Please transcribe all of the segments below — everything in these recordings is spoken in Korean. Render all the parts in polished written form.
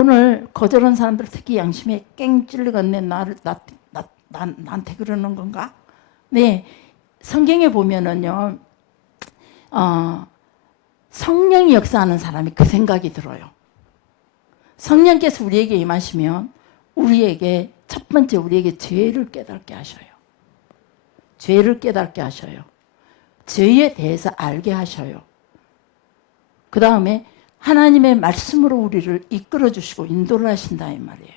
오늘 거절한 사람들 특히 양심에 깽 찔리겠네. 나한테 그러는 건가? 네, 성경에 보면은요, 성령이 역사하는 사람이 그 생각이 들어요. 성령께서 우리에게 임하시면 우리에게 첫 번째 우리에게 죄를 깨닫게 하셔요. 죄를 깨닫게 하셔요. 죄에 대해서 알게 하셔요. 그 다음에 하나님의 말씀으로 우리를 이끌어 주시고 인도를 하신다 이 말이에요.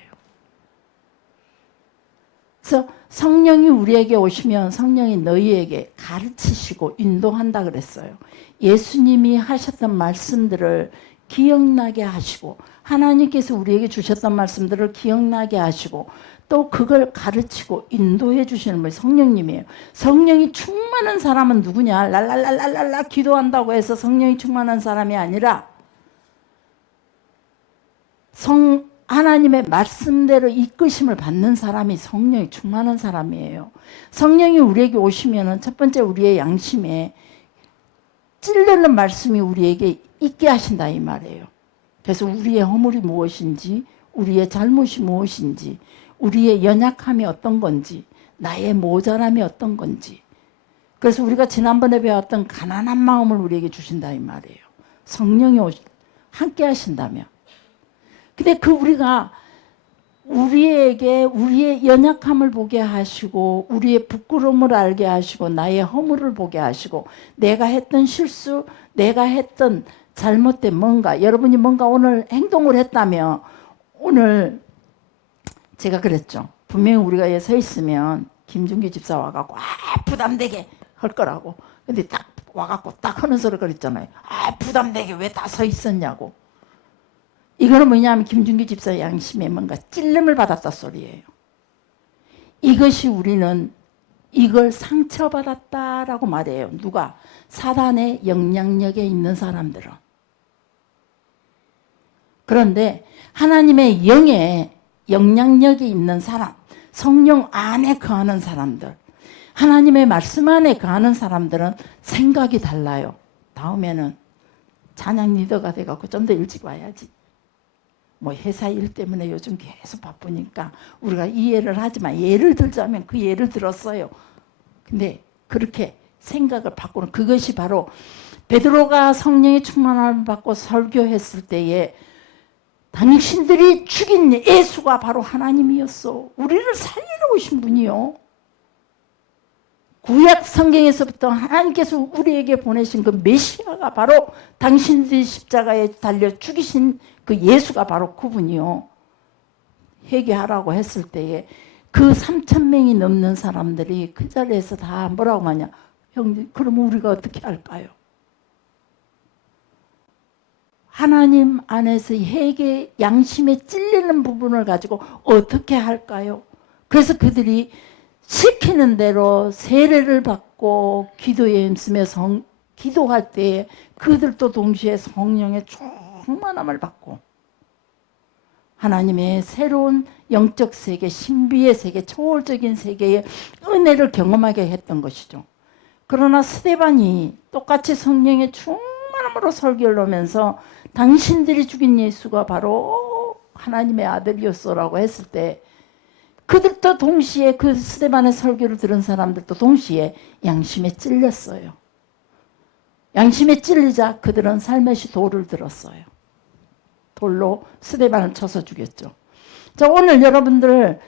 그래서 성령이 우리에게 오시면 성령이 너희에게 가르치시고 인도한다 그랬어요. 예수님이 하셨던 말씀들을 기억나게 하시고 하나님께서 우리에게 주셨던 말씀들을 기억나게 하시고 또 그걸 가르치고 인도해 주시는 분이 성령님이에요. 성령이 충만한 사람은 누구냐? 랄랄랄랄랄라 기도한다고 해서 성령이 충만한 사람이 아니라 하나님의 말씀대로 이끄심을 받는 사람이 성령이 충만한 사람이에요. 성령이 우리에게 오시면은 첫 번째 우리의 양심에 찔르는 말씀이 우리에게 있게 하신다 이 말이에요. 그래서 우리의 허물이 무엇인지, 우리의 잘못이 무엇인지, 우리의 연약함이 어떤 건지, 나의 모자람이 어떤 건지. 그래서 우리가 지난번에 배웠던 가난한 마음을 우리에게 주신다 이 말이에요. 성령이 함께 하신다면. 근데 우리가 우리에게 우리의 연약함을 보게 하시고 우리의 부끄러움을 알게 하시고 나의 허물을 보게 하시고 내가 했던 실수, 내가 했던 잘못된 뭔가, 여러분이 뭔가 오늘 행동을 했다면 오늘 제가 그랬죠. 분명히 우리가 여기 서 있으면 김준기 집사 와갖고 부담되게 할 거라고. 근데 딱 와갖고 딱 하는 소리 그랬잖아요. 부담되게 왜 다 서 있었냐고. 이거는 뭐냐면 김준기 집사의 양심에 뭔가 찔림을 받았다 소리예요. 이것이 우리는 이걸 상처받았다라고 말해요. 누가? 사단의 영향력에 있는 사람들은. 그런데 하나님의 영에 영향력이 있는 사람, 성령 안에 거하는 사람들, 하나님의 말씀 안에 거하는 사람들은 생각이 달라요. 다음에는 찬양 리더가 돼갖고 좀 더 일찍 와야지. 뭐 회사 일 때문에 요즘 계속 바쁘니까 우리가 이해를 하지만 예를 들자면 그 예를 들었어요. 근데 그렇게 생각을 바꾸는 그것이 바로 베드로가 성령의 충만함을 받고 설교했을 때에 당신들이 죽인 예수가 바로 하나님이었어. 우리를 살리러 오신 분이요. 구약 성경에서부터 하나님께서 우리에게 보내신 그 메시아가 바로 당신들이 십자가에 달려 죽이신 그 예수가 바로 그분이요. 회개하라고 했을 때에 그 3,000명이 넘는 사람들이 그 자리에서 다 뭐라고 하냐. 형님, 그러면 우리가 어떻게 할까요? 하나님 안에서 회개, 양심에 찔리는 부분을 가지고 어떻게 할까요? 그래서 그들이 시키는 대로 세례를 받고 기도에 힘쓰며 기도할 때에 그들도 동시에 성령의 충만함을 받고 하나님의 새로운 영적 세계, 신비의 세계, 초월적인 세계의 은혜를 경험하게 했던 것이죠. 그러나 스데반이 똑같이 성령의 충만함으로 설교를 하면서 당신들이 죽인 예수가 바로 하나님의 아들이었어라고 했을 때 그들도 동시에 그 스데반의 설교를 들은 사람들도 동시에 양심에 찔렸어요. 양심에 찔리자 그들은 살며시 돌을 들었어요. 돌로 스데반을 쳐서 죽였죠. 자, 오늘 여러분들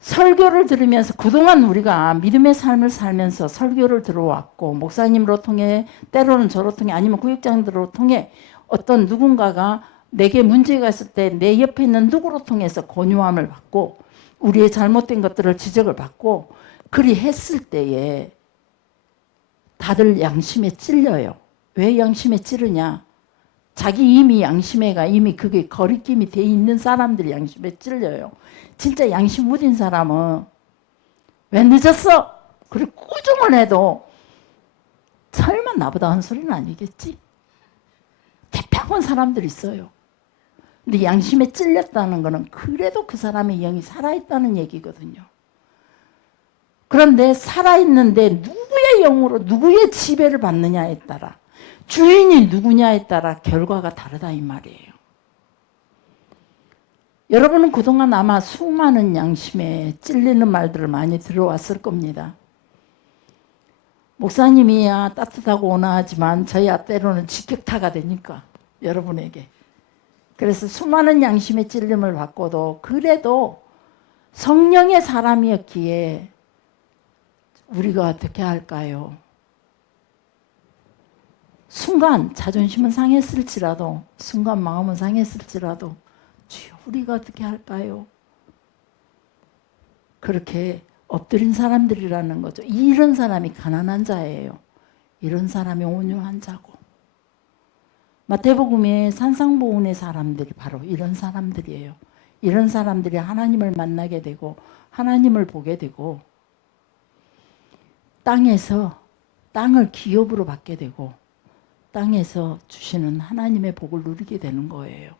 설교를 들으면서 그동안 우리가 믿음의 삶을 살면서 설교를 들어왔고 목사님으로 통해 때로는 저로 통해 아니면 구역장들로 통해 어떤 누군가가 내게 문제가 있을 때 내 옆에 있는 누구로 통해서 권유함을 받고 우리의 잘못된 것들을 지적을 받고 그리 했을 때에 다들 양심에 찔려요. 왜 양심에 찌르냐? 자기 이미 양심에가 이미 그게 거리낌이 돼 있는 사람들이 양심에 찔려요. 진짜 양심 무딘 사람은 왜 늦었어? 그리고 꾸중을 해도 설마 나보다 한 소리는 아니겠지? 대평한 사람들이 있어요. 근데 양심에 찔렸다는 거는 그래도 그 사람의 영이 살아있다는 얘기거든요. 그런데 살아있는데 누구의 영으로 누구의 지배를 받느냐에 따라 주인이 누구냐에 따라 결과가 다르다 이 말이에요. 여러분은 그동안 아마 수많은 양심에 찔리는 말들을 많이 들어왔을 겁니다. 목사님이야 따뜻하고 온화하지만 저야 때로는 직격타가 되니까 여러분에게. 그래서 수많은 양심의 찔림을 받고도 그래도 성령의 사람이었기에 우리가 어떻게 할까요? 순간 자존심은 상했을지라도, 순간 마음은 상했을지라도 주여 우리가 어떻게 할까요? 그렇게 엎드린 사람들이라는 거죠. 이런 사람이 가난한 자예요. 이런 사람이 온유한 자고. 마태복음의 산상보훈의 사람들이 바로 이런 사람들이에요. 이런 사람들이 하나님을 만나게 되고 하나님을 보게 되고 땅에서 땅을 기업으로 받게 되고 땅에서 주시는 하나님의 복을 누리게 되는 거예요.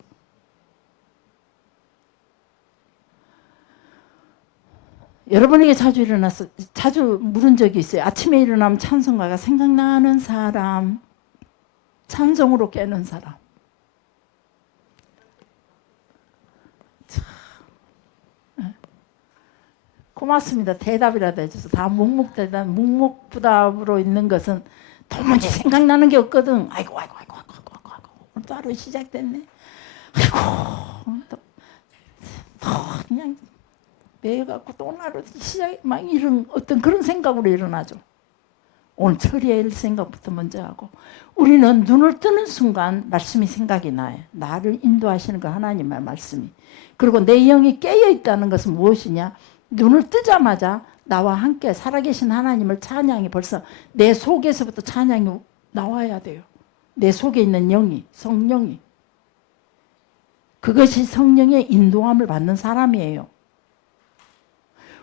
여러분에게 자주 물은 적이 있어요. 아침에 일어나면 찬송가가 생각나는 사람, 찬송으로 깨는 사람. 참, 고맙습니다. 대답이라도 해줘서. 다 묵묵부답으로 있는 것은 도무지 생각나는 게 없거든. 아이고. 오늘 하루 시작됐네. 아이고, 또 그냥 매여갖고 또 오늘 하루 시작, 막 이런 어떤 그런 생각으로 일어나죠. 오늘 처리할 생각부터 먼저 하고. 우리는 눈을 뜨는 순간 말씀이 생각이 나요. 나를 인도하시는 그 하나님의 말씀이. 그리고 내 영이 깨어있다는 것은 무엇이냐? 눈을 뜨자마자 나와 함께 살아계신 하나님을 찬양이 벌써 내 속에서부터 찬양이 나와야 돼요. 내 속에 있는 영이, 성령이. 그것이 성령의 인도함을 받는 사람이에요.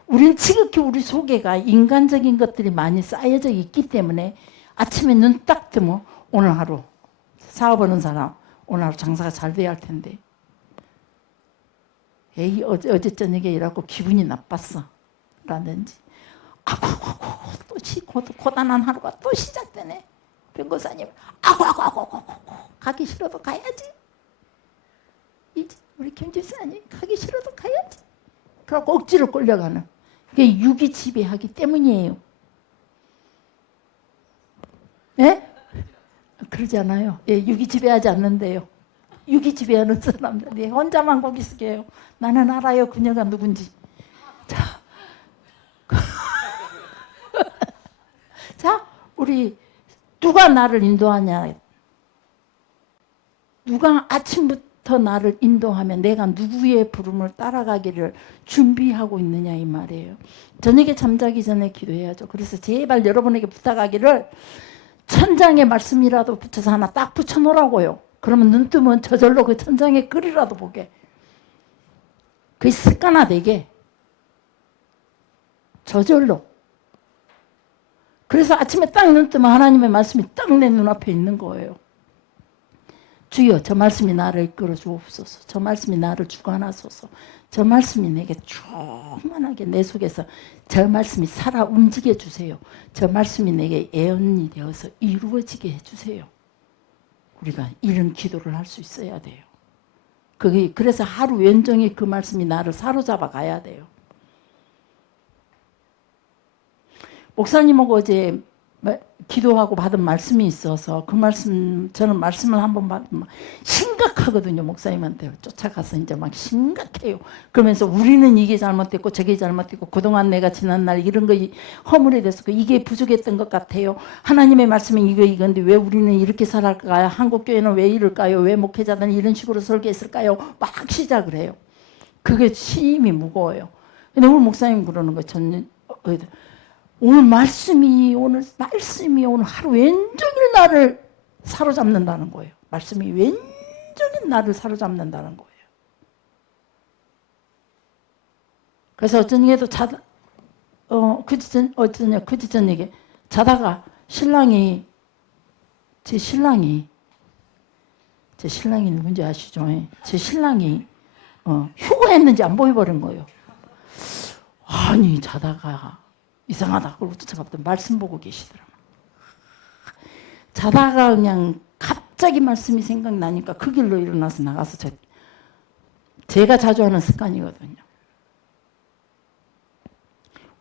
우린 지극히 우리 속에가 인간적인 것들이 많이 쌓여져 있기 때문에 아침에 눈 딱 뜨면 오늘 하루 사업하는 사람 오늘 하루 장사가 잘 돼야 할 텐데 에이 어제 저녁에 일하고 기분이 나빴어 라든지 아이고 또 고단한 하루가 또 시작되네. 변호사님 아이고 가기 싫어도 가야지. 이제 우리 김 집사님 가기 싫어도 가야지. 그래갖고 억지로 끌려가는 그게 육이 지배하기 때문이에요. 예? 그러지 않아요. 예, 육이 지배하지 않는데요. 육이 지배하는 사람들이 혼자만 거기 쓰게요. 나는 알아요. 그녀가 누군지. 자, 자, 우리 누가 나를 인도하냐? 누가 아침부터 나를 인도하면 내가 누구의 부름을 따라가기를 준비하고 있느냐 이 말이에요. 저녁에 잠자기 전에 기도해야죠. 그래서 제발 여러분에게 부탁하기를 천장에 말씀이라도 붙여서 하나 딱 붙여놓으라고요. 그러면 눈 뜨면 저절로 그 천장에 글이라도 보게. 그게 습관화되게. 저절로. 그래서 아침에 딱 눈 뜨면 하나님의 말씀이 딱 내 눈앞에 있는 거예요. 주여 저 말씀이 나를 이끌어 주옵소서. 저 말씀이 나를 주관하소서. 저 말씀이 내게 충만하게 내 속에서 저 말씀이 살아 움직여 주세요. 저 말씀이 내게 예언이 되어서 이루어지게 해주세요. 우리가 이런 기도를 할 수 있어야 돼요. 그래서 하루 왼종일 그 말씀이 나를 사로잡아 가야 돼요. 목사님하고 어제 기도하고 받은 말씀이 있어서 그 말씀 저는 말씀을 한번 받으면 심각하거든요. 목사님한테 쫓아가서 이제 막 심각해요. 그러면서 우리는 이게 잘못됐고 저게 잘못됐고 그동안 내가 지난날 이런 거 허물에 대해서 이게 부족했던 것 같아요. 하나님의 말씀은 이건데 왜 우리는 이렇게 살아갈까요? 한국교회는 왜 이럴까요? 왜 목회자들은 이런 식으로 설교했을까요? 막 시작을 해요. 그게 심히 무거워요. 근데 오늘 목사님 그러는 거 저는 오늘 말씀이 오늘 하루 왼종일 나를 사로잡는다는 거예요. 말씀이 왼종일 나를 사로잡는다는 거예요. 그래서 어떤 얘기도 그지 저녁에 자다가 제 신랑이 누군지 아시죠? 제 신랑이 휴가했는지 안 보여버린 거예요. 아니 자다가 이상하다. 그러고 쫓아가봤더니 말씀 보고 계시더라고요. 자다가 그냥 갑자기 말씀이 생각나니까 그 길로 일어나서 나가서 제가 자주 하는 습관이거든요.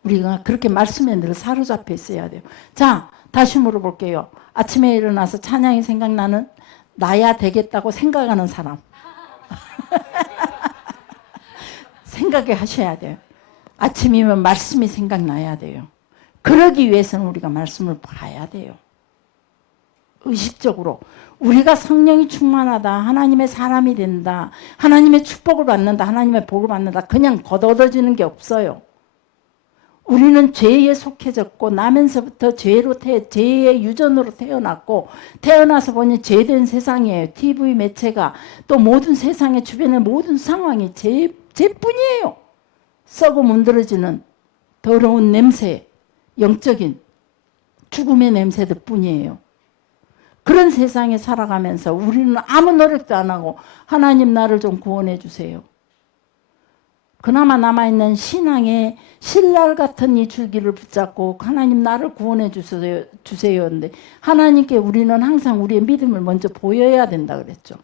우리가 그렇게 말씀에 늘 사로잡혀 있어야 돼요. 자, 다시 물어볼게요. 아침에 일어나서 찬양이 생각나는 나야 되겠다고 생각하는 사람. 생각해 하셔야 돼요. 아침이면 말씀이 생각나야 돼요. 그러기 위해서는 우리가 말씀을 봐야 돼요. 의식적으로. 우리가 성령이 충만하다. 하나님의 사람이 된다. 하나님의 축복을 받는다. 하나님의 복을 받는다. 그냥 걷어들지는 게 없어요. 우리는 죄에 속해졌고 나면서부터 죄의 유전으로 태어났고 태어나서 보니 죄된 세상이에요. TV 매체가 또 모든 세상의 주변의 모든 상황이 죄뿐이에요. 썩어 문드러지는 더러운 냄새, 영적인 죽음의 냄새들 뿐이에요. 그런 세상에 살아가면서 우리는 아무 노력도 안 하고 하나님 나를 좀 구원해 주세요. 그나마 남아있는 신앙의 신랄 같은 이 줄기를 붙잡고 하나님 나를 구원해 주세요. 근데 하나님께 우리는 항상 우리의 믿음을 먼저 보여야 된다 그랬죠.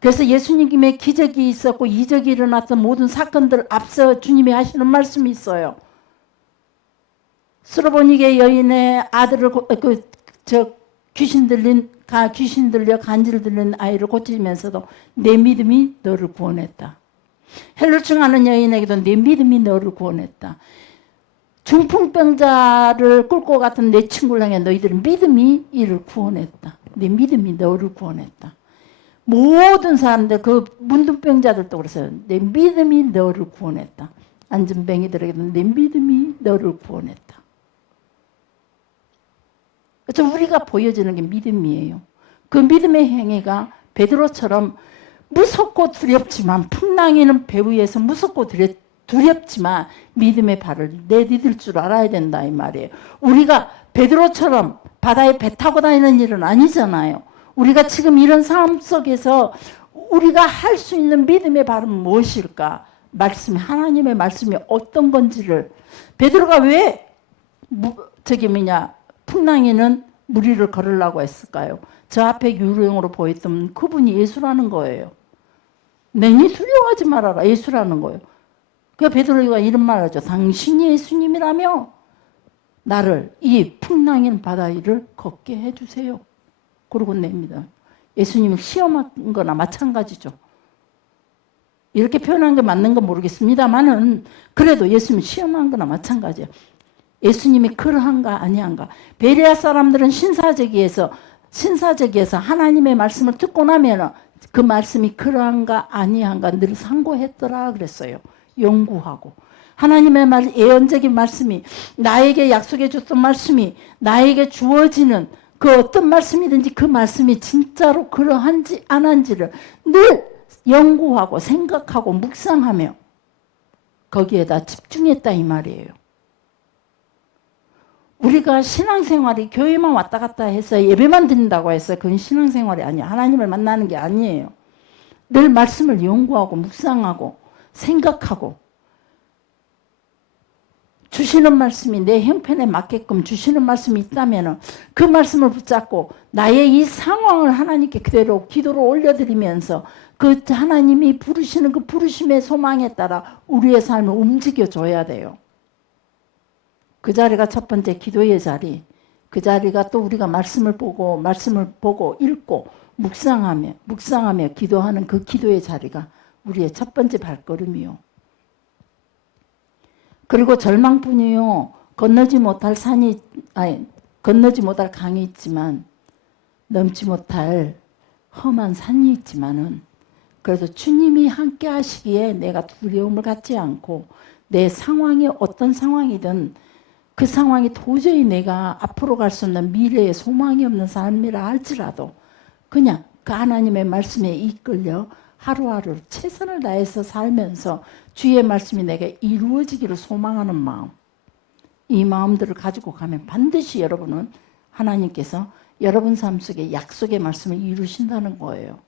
그래서 예수님의 기적이 있었고 이적이 일어났던 모든 사건들 앞서 주님이 하시는 말씀이 있어요. 스로보니게 여인의 아들을 귀신 들려 간질 들린 아이를 고치면서도 내 믿음이 너를 구원했다. 헬루증 하는 여인에게도 내 믿음이 너를 구원했다. 중풍병자를 끌고 갔던 내 친구를 향해 너희들은 믿음이 이를 구원했다. 내 믿음이 너를 구원했다. 모든 사람들, 그 문둥병자들도 그랬어요. 내 믿음이 너를 구원했다. 안전뱅이들에게도 내 믿음이 너를 구원했다. 그래서 우리가 보여지는 게 믿음이에요. 그 믿음의 행위가 베드로처럼 무섭고 두렵지만 풍랑이는 배 위에서 무섭고 두렵지만 믿음의 발을 내디딜 줄 알아야 된다 이 말이에요. 우리가 베드로처럼 바다에 배 타고 다니는 일은 아니잖아요. 우리가 지금 이런 삶 속에서 우리가 할 수 있는 믿음의 발은 무엇일까? 말씀이 하나님의 말씀이 어떤 건지를 베드로가 왜 풍랑이는 무리를 걸으려고 했을까요? 저 앞에 유령으로 보였던 그분이 예수라는 거예요. 내니 두려워하지 말아라. 예수라는 거예요. 그 베드로가 이런 말을 하죠. 당신이 예수님이라며 나를 이 풍랑인 바다 위를 걷게 해주세요. 그러고 냅니다. 예수님을 시험한 거나 마찬가지죠. 이렇게 표현한 게 맞는 건 모르겠습니다만은 그래도 예수님을 시험한 거나 마찬가지예요. 예수님이 그러한가 아니한가. 베레아 사람들은 신사적이에서 하나님의 말씀을 듣고 나면 그 말씀이 그러한가 아니한가 늘 상고했더라 그랬어요. 연구하고. 하나님의 말, 예언적인 말씀이 나에게 약속해 줬던 말씀이 나에게 주어지는 그 어떤 말씀이든지 그 말씀이 진짜로 그러한지 안 한지를 늘 연구하고 생각하고 묵상하며 거기에다 집중했다 이 말이에요. 우리가 신앙생활이 교회만 왔다 갔다 해서 예배만 드린다고 해서 그건 신앙생활이 아니에요. 하나님을 만나는 게 아니에요. 늘 말씀을 연구하고 묵상하고 생각하고 주시는 말씀이 내 형편에 맞게끔 주시는 말씀이 있다면 그 말씀을 붙잡고 나의 이 상황을 하나님께 그대로 기도로 올려드리면서 그 하나님이 부르시는 그 부르심의 소망에 따라 우리의 삶을 움직여줘야 돼요. 그 자리가 첫 번째 기도의 자리. 그 자리가 또 우리가 말씀을 보고 읽고 묵상하며 기도하는 그 기도의 자리가 우리의 첫 번째 발걸음이요. 그리고 절망뿐이요. 건너지 못할 강이 있지만 넘지 못할 험한 산이 있지만은 그래도 주님이 함께 하시기에 내가 두려움을 갖지 않고 내 상황이 어떤 상황이든 그 상황이 도저히 내가 앞으로 갈 수 없는 미래에 소망이 없는 삶이라 할지라도 그냥 그 하나님의 말씀에 이끌려 하루하루 최선을 다해서 살면서 주의 말씀이 내게 이루어지기를 소망하는 마음, 이 마음들을 가지고 가면 반드시 여러분은 하나님께서 여러분 삶 속에 약속의 말씀을 이루신다는 거예요.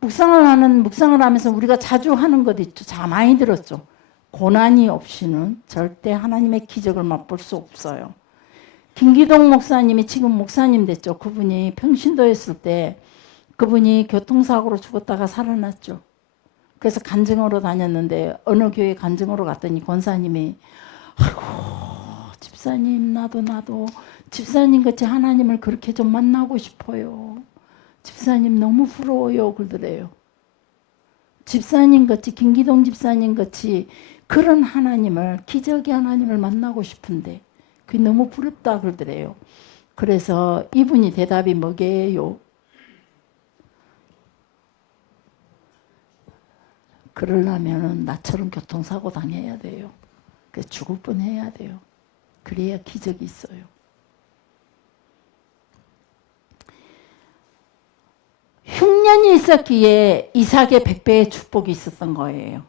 묵상을 하면서 우리가 자주 하는 것 있죠. 자, 많이 들었죠. 고난이 없이는 절대 하나님의 기적을 맛볼 수 없어요. 김기동 목사님이 지금 목사님 됐죠. 그분이 평신도였을 때 그분이 교통사고로 죽었다가 살아났죠. 그래서 간증으로 다녔는데 어느 교회 간증으로 갔더니 권사님이 아이고 집사님 나도 집사님 같이 하나님을 그렇게 좀 만나고 싶어요. 집사님 너무 부러워요. 그러더래요. 집사님 같이 김기동 집사님 같이 그런 하나님을 기적의 하나님을 만나고 싶은데 그게 너무 부럽다 그러더래요. 그래서 이분이 대답이 뭐게요? 그러려면 나처럼 교통사고 당해야 돼요. 죽을 뻔해야 돼요. 그래야 기적이 있어요. 흉년이 있었기에 이삭의 100배의 축복이 있었던 거예요.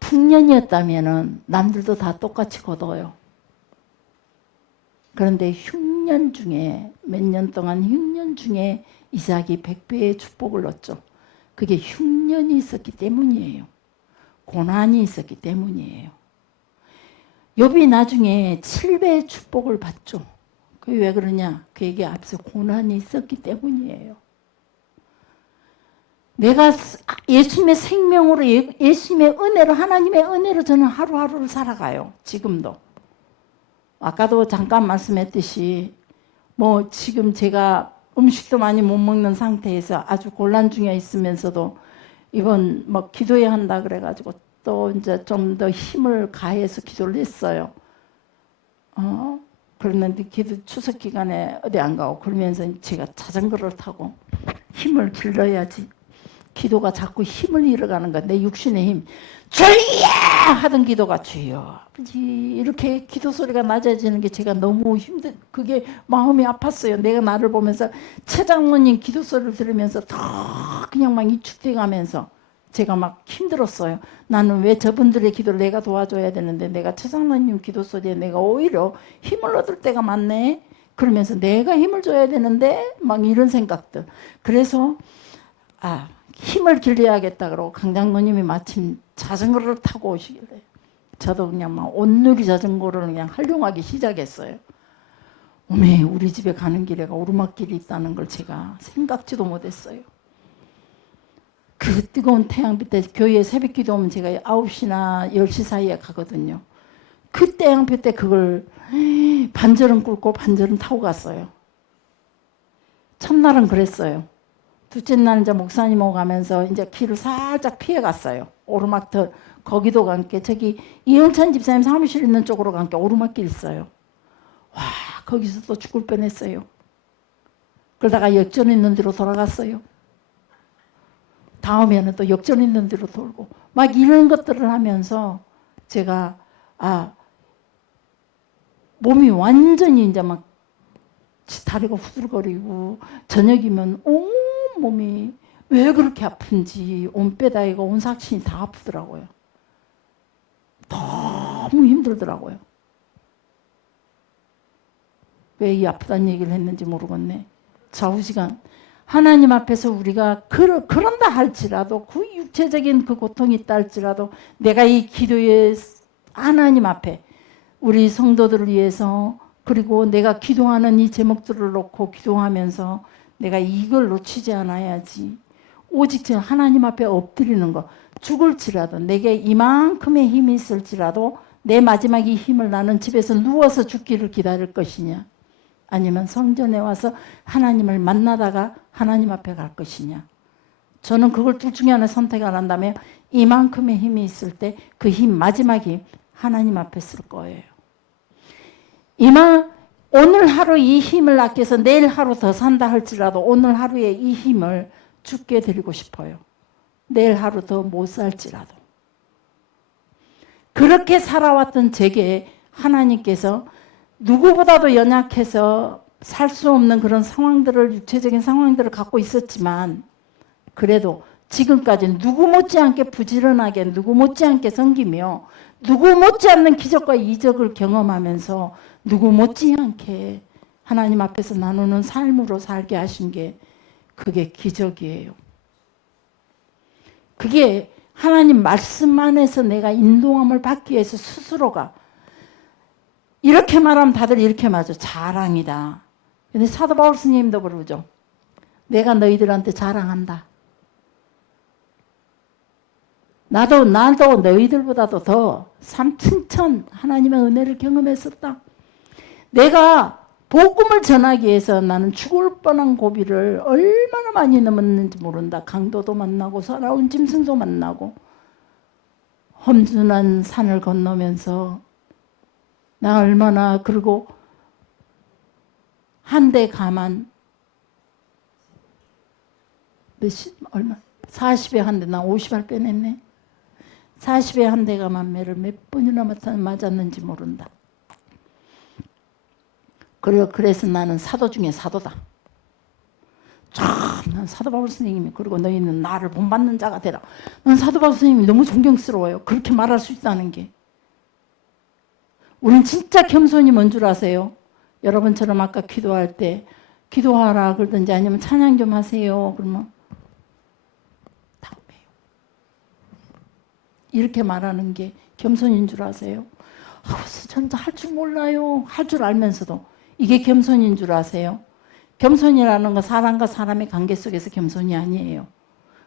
풍년이었다면 남들도 다 똑같이 거둬요. 그런데 흉년 중에 몇 년 동안 흉년 중에 이삭이 100배의 축복을 얻죠. 그게 흉년이 있었기 때문이에요. 고난이 있었기 때문이에요. 욥이 나중에 7배의 축복을 받죠. 그게 왜 그러냐? 그에게 앞서 고난이 있었기 때문이에요. 내가 예수님의 생명으로 예수님의 은혜로 하나님의 은혜로 저는 하루하루를 살아가요. 지금도. 아까도 잠깐 말씀했듯이 뭐 지금 제가 음식도 많이 못 먹는 상태에서 아주 곤란 중에 있으면서도 이번 뭐 기도해야 한다 그래가지고 또 이제 좀 더 힘을 가해서 기도를 했어요. 그랬는데 추석 기간에 어디 안 가고 그러면서 제가 자전거를 타고 힘을 길러야지. 기도가 자꾸 힘을 잃어가는 거야. 내 육신의 힘. 주여! 하던 기도가 주여. 이렇게 기도 소리가 낮아지는 게 제가 너무 그게 마음이 아팠어요. 내가 나를 보면서 최 장로님 기도 소리를 들으면서 더 그냥 막 위축돼 가면서 제가 막 힘들었어요. 나는 왜 저분들의 기도를 내가 도와줘야 되는데 내가 최 장로님 기도 소리에 내가 오히려 힘을 얻을 때가 많네. 그러면서 내가 힘을 줘야 되는데 막 이런 생각들. 그래서 힘을 길러야겠다 그러고 강장로님이 마침 자전거를 타고 오시길래 저도 그냥 막 온누리 자전거를 그냥 활용하기 시작했어요. 어메 우리 집에 가는 길에가 오르막길이 있다는 걸 제가 생각지도 못했어요. 그 뜨거운 태양빛 때 교회에 새벽기도 오면 제가 9시나 10시 사이에 가거든요. 그 태양빛 때 그걸 반절은 꿇고 반절은 타고 갔어요. 첫날은 그랬어요. 둘째 날 이제 목사님하고 가면서 이제 길을 살짝 피해 갔어요. 오르막터 거기도 간게 저기 이영찬 집사님 사무실 있는 쪽으로 간게 오르막길 있어요. 와 거기서 또 죽을 뻔했어요. 그러다가 역전 있는 데로 돌아갔어요. 다음에는 또 역전 있는 데로 돌고 막 이런 것들을 하면서 제가 몸이 완전히 이제 막 다리가 후들거리고 저녁이면 온 몸이 왜 그렇게 아픈지 온 뼈다귀가 온 삭신이 다 아프더라고요. 너무 힘들더라고요. 왜 이 아프다는 얘기를 했는지 모르겠네. 좌우지간 하나님 앞에서 우리가 그런다 할지라도 그 육체적인 그 고통이 있다 할지라도 내가 이 기도에 하나님 앞에 우리 성도들을 위해서 그리고 내가 기도하는 이 제목들을 놓고 기도하면서 내가 이걸 놓치지 않아야지. 오직 저 하나님 앞에 엎드리는 거. 죽을지라도 내게 이만큼의 힘이 있을지라도 내 마지막 이 힘을 나는 집에서 누워서 죽기를 기다릴 것이냐. 아니면 성전에 와서 하나님을 만나다가 하나님 앞에 갈 것이냐. 저는 그걸 둘 중에 하나 선택을 한다면 이만큼의 힘이 있을 때 그 힘, 마지막 힘 하나님 앞에 쓸 거예요. 오늘 하루 이 힘을 아껴서 내일 하루 더 산다 할지라도 오늘 하루에 이 힘을 주께 드리고 싶어요. 내일 하루 더 못 살지라도. 그렇게 살아왔던 제게 하나님께서 누구보다도 연약해서 살 수 없는 그런 상황들을 육체적인 상황들을 갖고 있었지만 그래도 지금까지 누구 못지않게 부지런하게 누구 못지않게 섬기며 누구 못지않는 기적과 이적을 경험하면서 누구 못지않게 하나님 앞에서 나누는 삶으로 살게 하신 게 그게 기적이에요. 그게 하나님 말씀 안에서 내가 인도함을 받기 위해서 스스로가 이렇게 말하면 다들 이렇게 말하죠. 자랑이다. 근데 사도 바울 스님도 그러죠. 내가 너희들한테 자랑한다. 나도 너희들보다도 더 3층천 하나님의 은혜를 경험했었다. 내가 복음을 전하기 위해서 나는 죽을 뻔한 고비를 얼마나 많이 넘었는지 모른다. 강도도 만나고 사나운 짐승도 만나고 험준한 산을 건너면서 나 얼마나, 그리고 한 대 가만 얼마 40에 한 대, 나 50알 빼냈네. 40에 한 대 가만 매를 몇 번이나 맞았는지 모른다. 그래서 나는 사도 중에 사도다. 난 사도 바울 선생님이, 그리고 너희는 나를 본받는 자가 되라. 난 사도 바울 선생님이 너무 존경스러워요. 그렇게 말할 수 있다는 게. 우린 진짜 겸손이 뭔 줄 아세요? 여러분처럼 아까 기도할 때 기도하라 그러든지 아니면 찬양 좀 하세요. 그러면 다음에요. 이렇게 말하는 게 겸손인 줄 아세요? 전 할 줄 몰라요. 할 줄 알면서도. 이게 겸손인 줄 아세요? 겸손이라는 건 사람과 사람의 관계 속에서 겸손이 아니에요.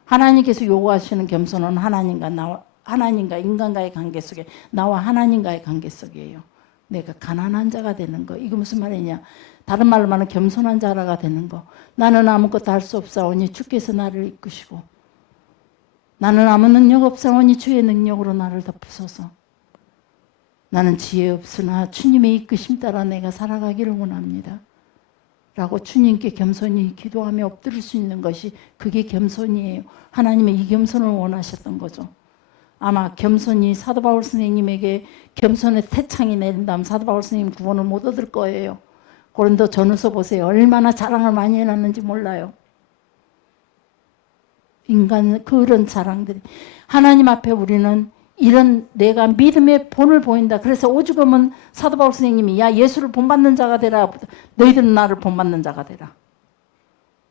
하나님께서 요구하시는 겸손은 하나님과 인간과의 관계 속에, 나와 하나님과의 관계 속이에요. 내가 가난한 자가 되는 거. 이거 무슨 말이냐? 다른 말로 말하면 겸손한 자가 되는 거. 나는 아무것도 할 수 없사오니 주께서 나를 이끄시고, 나는 아무 능력 없사오니 주의 능력으로 나를 덮으소서. 나는 지혜 없으나 주님의 이끄심 따라 내가 살아가기를 원합니다. 라고 주님께 겸손히 기도하며 엎드릴 수 있는 것이, 그게 겸손이에요. 하나님의 이 겸손을 원하셨던 거죠. 아마 겸손이 사도 바울 선생님에게 겸손의 태창이 내린다면 사도 바울 선생님 구원을 못 얻을 거예요. 고린도 전후서 보세요. 얼마나 자랑을 많이 해놨는지 몰라요. 인간 그런 자랑들이. 하나님 앞에 우리는 이런 내가 믿음의 본을 보인다. 그래서 오죽하면 사도 바울 선생님이 야 예수를 본받는 자가 되라. 너희들은 나를 본받는 자가 되라.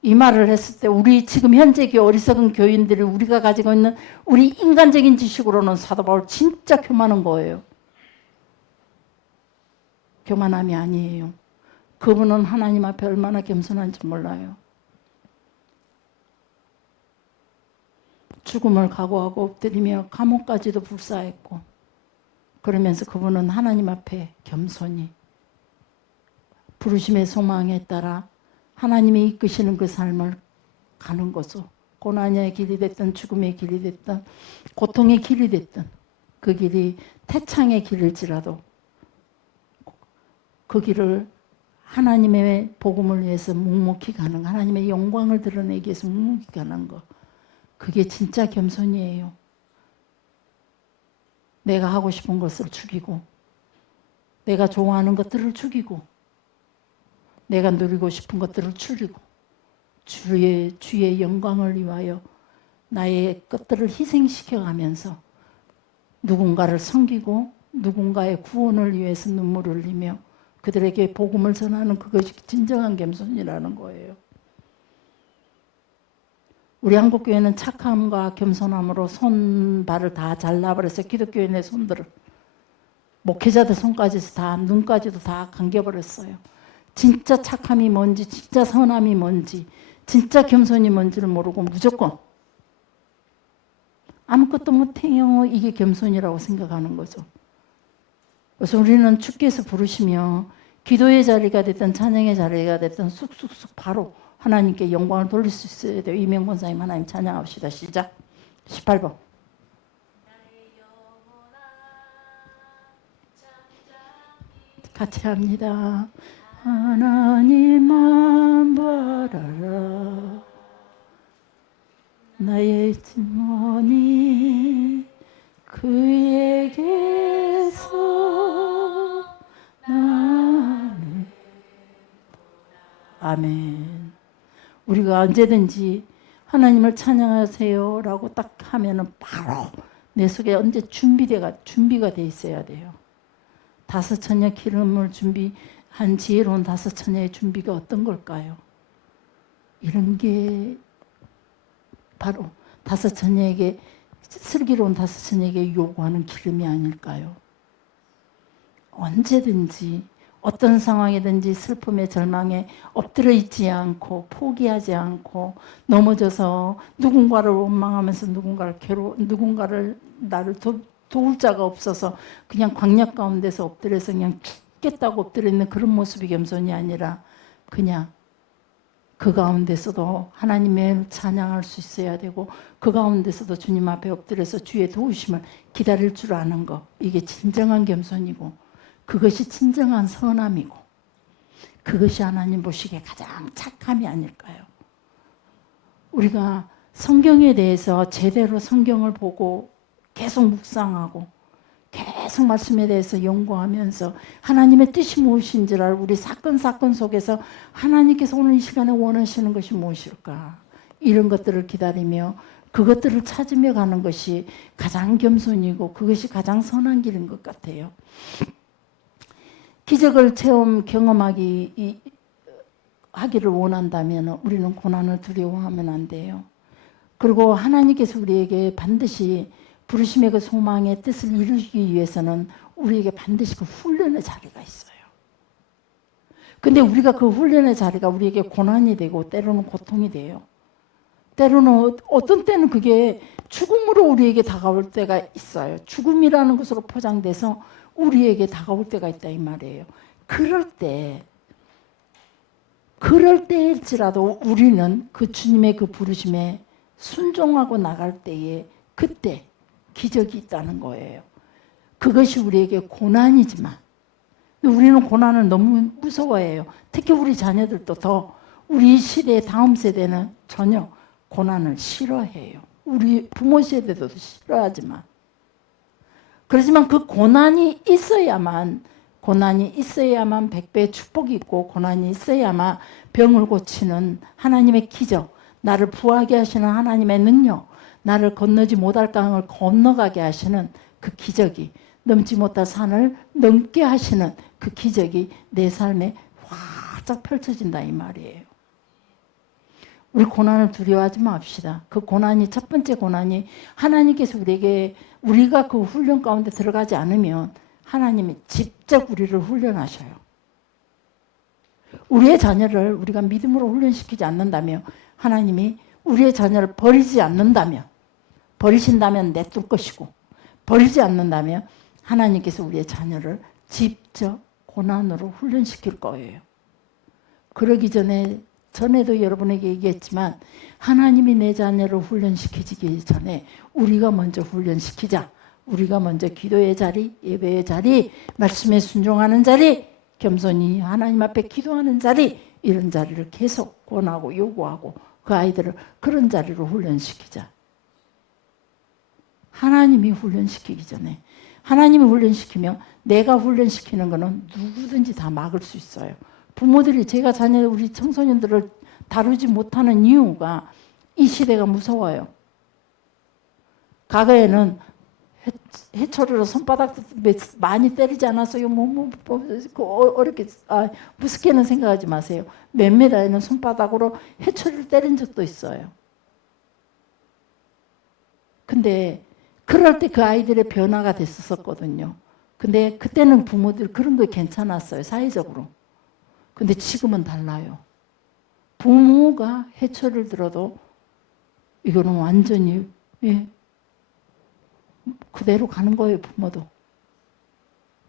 이 말을 했을 때 우리 지금 현재 어리석은 교인들이 우리가 가지고 있는 우리 인간적인 지식으로는 사도 바울 진짜 교만한 거예요. 교만함이 아니에요. 그분은 하나님 앞에 얼마나 겸손한지 몰라요. 죽음을 각오하고 엎드리며 감옥까지도 불사했고, 그러면서 그분은 하나님 앞에 겸손히 부르심의 소망에 따라 하나님이 이끄시는 그 삶을 가는 거죠. 고난의 길이 됐든 죽음의 길이 됐든 고통의 길이 됐든 그 길이 태창의 길일지라도 그 길을 하나님의 복음을 위해서 묵묵히 가는, 하나님의 영광을 드러내기 위해서 묵묵히 가는 거. 그게 진짜 겸손이에요. 내가 하고 싶은 것을 죽이고, 내가 좋아하는 것들을 죽이고, 내가 누리고 싶은 것들을 줄이고, 주의 영광을 위하여 나의 것들을 희생시켜가면서 누군가를 섬기고 누군가의 구원을 위해서 눈물을 흘리며 그들에게 복음을 전하는, 그것이 진정한 겸손이라는 거예요. 우리 한국교회는 착함과 겸손함으로 손발을 다 잘라버려서 기독교인의 손들을, 목회자들 손까지 다, 눈까지도 다 감겨버렸어요. 진짜 착함이 뭔지, 진짜 선함이 뭔지, 진짜 겸손이 뭔지를 모르고 무조건 아무것도 못해요. 이게 겸손이라고 생각하는 거죠. 그래서 우리는 주께서 부르시며 기도의 자리가 됐든 찬양의 자리가 됐든 쑥쑥쑥 바로 하나님께 영광을 돌릴 수 있어야 돼요. 이명 권사님 하나님 찬양합시다. 시작. 18번. 같이 합니다. 하나님만 바라라. 나의 증언이 그에게서 나는. 아멘. 우리가 언제든지 하나님을 찬양하세요 라고 딱 하면은 바로 내 속에 언제 준비가 돼 있어야 돼요. 다섯 처녀 기름을 준비한 지혜로운 다섯 처녀의 준비가 어떤 걸까요? 이런 게 바로 다섯 처녀에게, 슬기로운 다섯 처녀에게 요구하는 기름이 아닐까요? 언제든지 어떤 상황이든지 슬픔에 절망에 엎드려 있지 않고 포기하지 않고 넘어져서 누군가를 원망하면서 누군가를 나를 도울 자가 없어서 그냥 광야 가운데서 엎드려서 그냥 죽겠다고 엎드려 있는 그런 모습이 겸손이 아니라 그냥 그 가운데서도 하나님의 찬양할 수 있어야 되고 그 가운데서도 주님 앞에 엎드려서 주의 도우심을 기다릴 줄 아는 것, 이게 진정한 겸손이고 그것이 진정한 선함이고 그것이 하나님 보시기에 가장 착함이 아닐까요? 우리가 성경에 대해서 제대로 성경을 보고 계속 묵상하고 계속 말씀에 대해서 연구하면서 하나님의 뜻이 무엇인지를 우리 사건 속에서 하나님께서 오늘 이 시간에 원하시는 것이 무엇일까? 이런 것들을 기다리며 그것들을 찾으며 가는 것이 가장 겸손이고 그것이 가장 선한 길인 것 같아요. 기적을 경험하기를 원한다면 우리는 고난을 두려워하면 안 돼요. 그리고 하나님께서 우리에게 반드시 부르심의 그 소망의 뜻을 이루기 위해서는 우리에게 반드시 그 훈련의 자리가 있어요. 근데 우리가 그 훈련의 자리가 우리에게 고난이 되고 때로는 고통이 돼요. 때로는 어떤 때는 그게 죽음으로 우리에게 다가올 때가 있어요. 죽음이라는 것으로 포장돼서 우리에게 다가올 때가 있다 이 말이에요. 그럴 때일지라도 우리는 그 주님의 그 부르심에 순종하고 나갈 때에 그때 기적이 있다는 거예요. 그것이 우리에게 고난이지만 우리는 고난을 너무 무서워해요. 특히 우리 자녀들도 더 우리 시대 다음 세대는 전혀 고난을 싫어해요. 우리 부모 세대도 싫어하지만 그렇지만 그 고난이 있어야만 100배의 축복이 있고 고난이 있어야만 병을 고치는 하나님의 기적, 나를 부하게 하시는 하나님의 능력, 나를 건너지 못할 강을 건너가게 하시는 그 기적이, 넘지 못할 산을 넘게 하시는 그 기적이 내 삶에 활짝 펼쳐진다 이 말이에요. 우리 고난을 두려워하지 맙시다. 그 고난이, 첫 번째 고난이 하나님께서 우리가 그 훈련 가운데 들어가지 않으면 하나님이 직접 우리를 훈련하셔요. 우리의 자녀를 우리가 믿음으로 훈련시키지 않는다면 하나님이 우리의 자녀를 버리신다면 내둘 것이고 버리지 않는다면 하나님께서 우리의 자녀를 직접 고난으로 훈련시킬 거예요. 그러기 전에도 여러분에게 얘기했지만 하나님이 내 자녀를 훈련시키기 전에 우리가 먼저 훈련시키자. 우리가 먼저 기도의 자리, 예배의 자리, 말씀에 순종하는 자리, 겸손히 하나님 앞에 기도하는 자리, 이런 자리를 계속 권하고 요구하고 그 아이들을 그런 자리로 훈련시키자. 하나님이 훈련시키기 전에, 하나님이 훈련시키면 내가 훈련시키는 거는 누구든지 다 막을 수 있어요. 부모들이 제가 우리 청소년들을 다루지 못하는 이유가 이 시대가 무서워요. 과거에는 해초리로 손바닥 많이 때리지 않았어요. 어렵게 무섭게는 생각하지 마세요. 몇 미터에는 손바닥으로 해초리를 때린 적도 있어요. 근데 그럴 때 그 아이들의 변화가 됐었거든요. 근데 그때는 부모들 그런 거 괜찮았어요. 사회적으로. 근데 지금은 달라요. 부모가 해초를 들어도 이거는 완전히 그대로 가는 거예요. 부모도.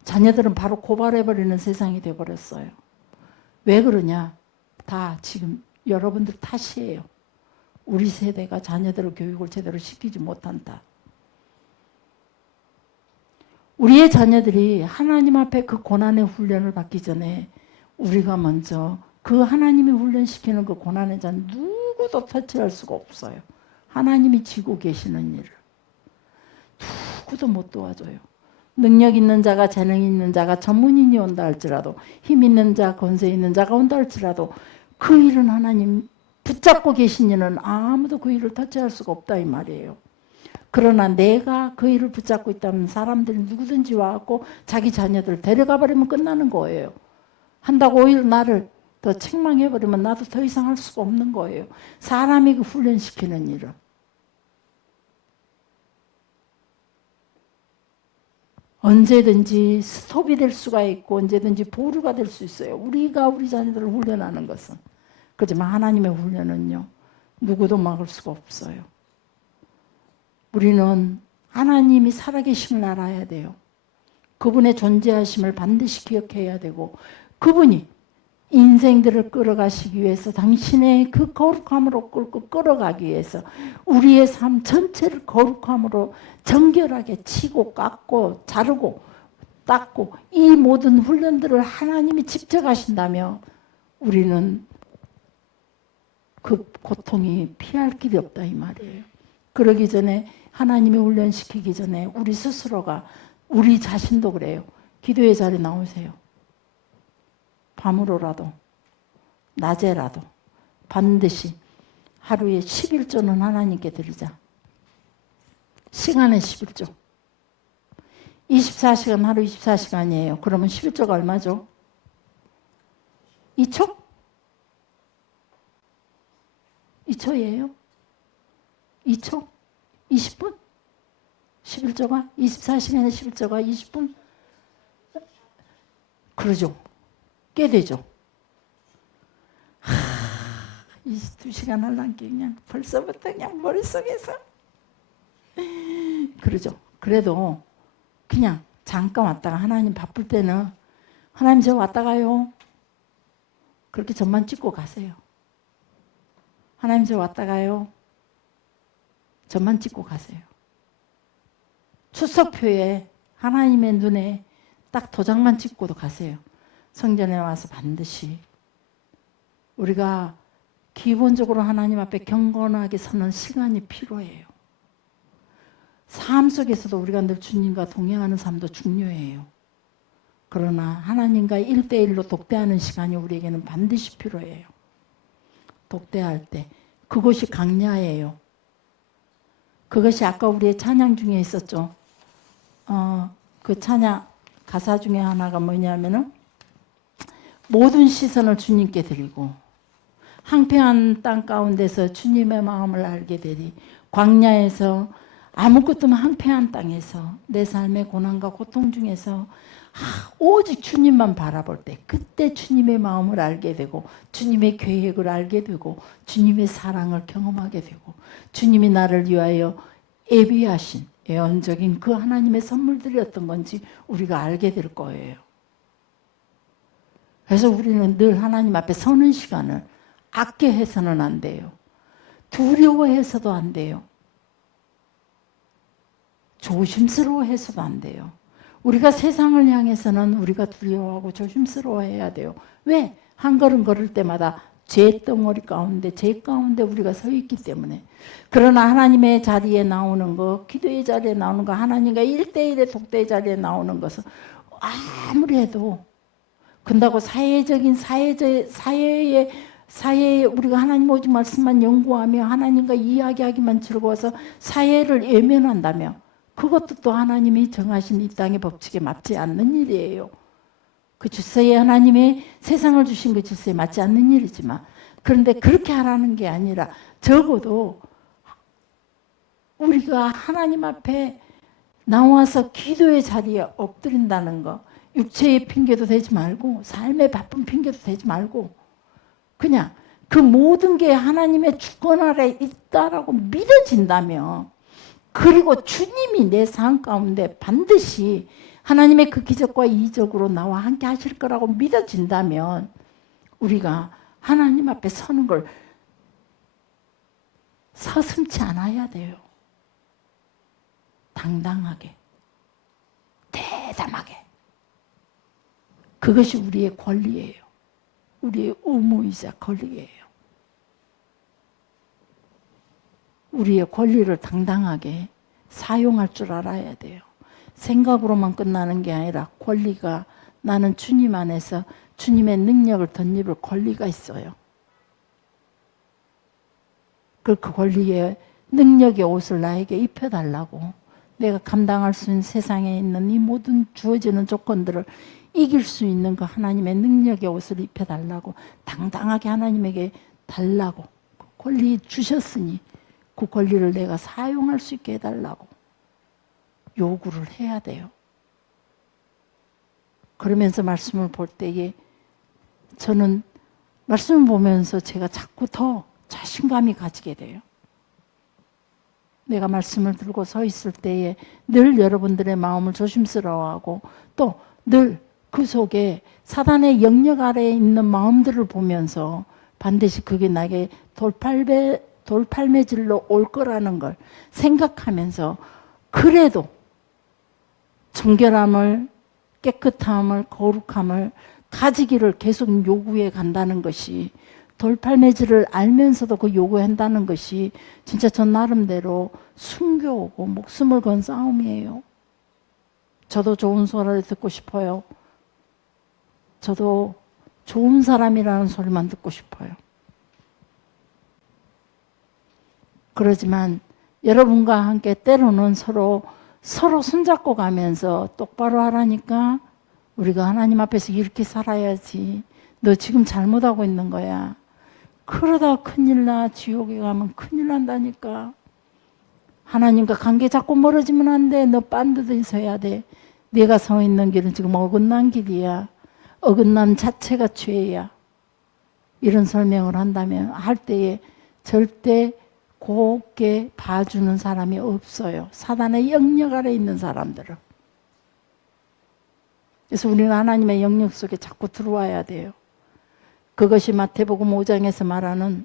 자녀들은 바로 고발해버리는 세상이 돼버렸어요. 왜 그러냐? 다 지금 여러분들 탓이에요. 우리 세대가 자녀들을 교육을 제대로 시키지 못한다. 우리의 자녀들이 하나님 앞에 그 고난의 훈련을 받기 전에 우리가 먼저 그 하나님이 훈련시키는 그 고난의 잔 누구도 터치할 수가 없어요. 하나님이 지고 계시는 일을 누구도 못 도와줘요. 능력 있는 자가, 재능 있는 자가, 전문인이 온다 할지라도, 힘 있는 자, 권세 있는 자가 온다 할지라도 그 일은 하나님 붙잡고 계신 일은 아무도 그 일을 터치할 수가 없다 이 말이에요. 그러나 내가 그 일을 붙잡고 있다면 사람들이 누구든지 와갖고 자기 자녀들 데려가 버리면 끝나는 거예요. 한다고 오히려 나를 더 책망해버리면 나도 더 이상 할 수가 없는 거예요. 사람이 그 훈련시키는 일을. 언제든지 스톱이 될 수가 있고 언제든지 보류가 될 수 있어요. 우리가 우리 자녀들을 훈련하는 것은. 그렇지만 하나님의 훈련은요. 누구도 막을 수가 없어요. 우리는 하나님이 살아계심을 알아야 돼요. 그분의 존재하심을 반드시 기억해야 되고 그분이 인생들을 끌어가시기 위해서 당신의 그 거룩함으로 끌어가기 위해서 우리의 삶 전체를 거룩함으로 정결하게 치고 깎고 자르고 닦고 이 모든 훈련들을 하나님이 직접 하신다면 우리는 그 고통이 피할 길이 없다 이 말이에요. 그러기 전에 하나님이 훈련시키기 전에 우리 스스로가 우리 자신도 그래요. 기도의 자리에 나오세요. 밤으로라도 낮에라도 반드시 하루에 11조는 하나님께 드리자. 시간에 11조. 24시간 하루 24시간이에요. 그러면 11조가 얼마죠? 2초? 2초예요? 2초? 20분? 11조가? 24시간에 11조가 20분? 그러죠. 꽤 되죠. 22시간 하려는 게 그냥 벌써부터 그냥 머릿속에서 그러죠. 그래도 그냥 잠깐 왔다가 하나님 바쁠 때는 하나님 저 왔다 가요. 그렇게 전만 찍고 가세요. 하나님 저 왔다 가요. 전만 찍고 가세요. 출석표에 하나님의 눈에 딱 도장만 찍고도 가세요. 성전에 와서 반드시 우리가 기본적으로 하나님 앞에 경건하게 서는 시간이 필요해요. 삶 속에서도 우리가 늘 주님과 동행하는 삶도 중요해요. 그러나 하나님과 1대1로 독대하는 시간이 우리에게는 반드시 필요해요. 독대할 때 그것이 강야예요. 그것이 아까 우리의 찬양 중에 있었죠. 그 찬양 가사 중에 하나가 뭐냐면은 모든 시선을 주님께 드리고 황폐한 땅 가운데서 주님의 마음을 알게 되리. 광야에서 아무것도 없는 황폐한 땅에서 내 삶의 고난과 고통 중에서 오직 주님만 바라볼 때 그때 주님의 마음을 알게 되고 주님의 계획을 알게 되고 주님의 사랑을 경험하게 되고 주님이 나를 위하여 예비하신 예언적인 그 하나님의 선물들이 어떤 건지 우리가 알게 될 거예요. 그래서 우리는 늘 하나님 앞에 서는 시간을 아껴해서는 안 돼요. 두려워해서도 안 돼요. 조심스러워해서도 안 돼요. 우리가 세상을 향해서는 우리가 두려워하고 조심스러워해야 돼요. 왜? 한 걸음 걸을 때마다 죄 덩어리 가운데 죄 가운데 우리가 서 있기 때문에. 그러나 하나님의 자리에 나오는 거, 기도의 자리에 나오는 거, 하나님과 1대1의 독대의 자리에 나오는 것은 아무리 해도 근다고 사회에 우리가 하나님 오직 말씀만 연구하며 하나님과 이야기하기만 즐거워서 사회를 외면한다며 그것도 또 하나님이 정하신 이 땅의 법칙에 맞지 않는 일이에요. 그 질서에 하나님의 세상을 주신 그 질서에 맞지 않는 일이지만 그런데 그렇게 하라는 게 아니라 적어도 우리가 하나님 앞에 나와서 기도의 자리에 엎드린다는 거 육체의 핑계도 되지 말고 삶의 바쁜 핑계도 되지 말고 그냥 그 모든 게 하나님의 주권 아래 있다라고 믿어진다면 그리고 주님이 내 삶 가운데 반드시 하나님의 그 기적과 이적으로 나와 함께 하실 거라고 믿어진다면 우리가 하나님 앞에 서는 걸 서슴지 않아야 돼요. 당당하게, 대담하게. 그것이 우리의 권리예요. 우리의 의무이자 권리예요. 우리의 권리를 당당하게 사용할 줄 알아야 돼요. 생각으로만 끝나는 게 아니라 권리가 나는 주님 안에서 주님의 능력을 덧입을 권리가 있어요. 그 권리의 능력의 옷을 나에게 입혀달라고 내가 감당할 수 있는 세상에 있는 이 모든 주어지는 조건들을 이길 수 있는 그 하나님의 능력의 옷을 입혀달라고 당당하게 하나님에게 달라고 그 권리 주셨으니 그 권리를 내가 사용할 수 있게 해달라고 요구를 해야 돼요. 그러면서 말씀을 볼 때에 저는 말씀을 보면서 제가 자꾸 더 자신감이 가지게 돼요. 내가 말씀을 들고 서 있을 때에 늘 여러분들의 마음을 조심스러워하고 또 늘 그 속에 사단의 영역 아래에 있는 마음들을 보면서 반드시 그게 나에게 돌팔매질로 올 거라는 걸 생각하면서 그래도 정결함을, 깨끗함을, 거룩함을 가지기를 계속 요구해 간다는 것이, 돌팔매질을 알면서도 그 요구한다는 것이 진짜 전 나름대로 순교하고 목숨을 건 싸움이에요. 저도 좋은 소리를 듣고 싶어요. 저도 좋은 사람이라는 소리만 듣고 싶어요. 그러지만 여러분과 함께 때로는 서로 손잡고 가면서 똑바로 하라니까, 우리가 하나님 앞에서 이렇게 살아야지, 너 지금 잘못하고 있는 거야, 그러다 큰일 나, 지옥에 가면 큰일 난다니까, 하나님과 관계 자꾸 멀어지면 안 돼, 너 반드시 서야 돼, 네가 서 있는 길은 지금 어긋난 길이야, 어긋남 자체가 죄야, 이런 설명을 한다면 할 때에 절대 곱게 봐주는 사람이 없어요. 사단의 영역 아래에 있는 사람들은. 그래서 우리는 하나님의 영역 속에 자꾸 들어와야 돼요. 그것이 마태복음 5장에서 말하는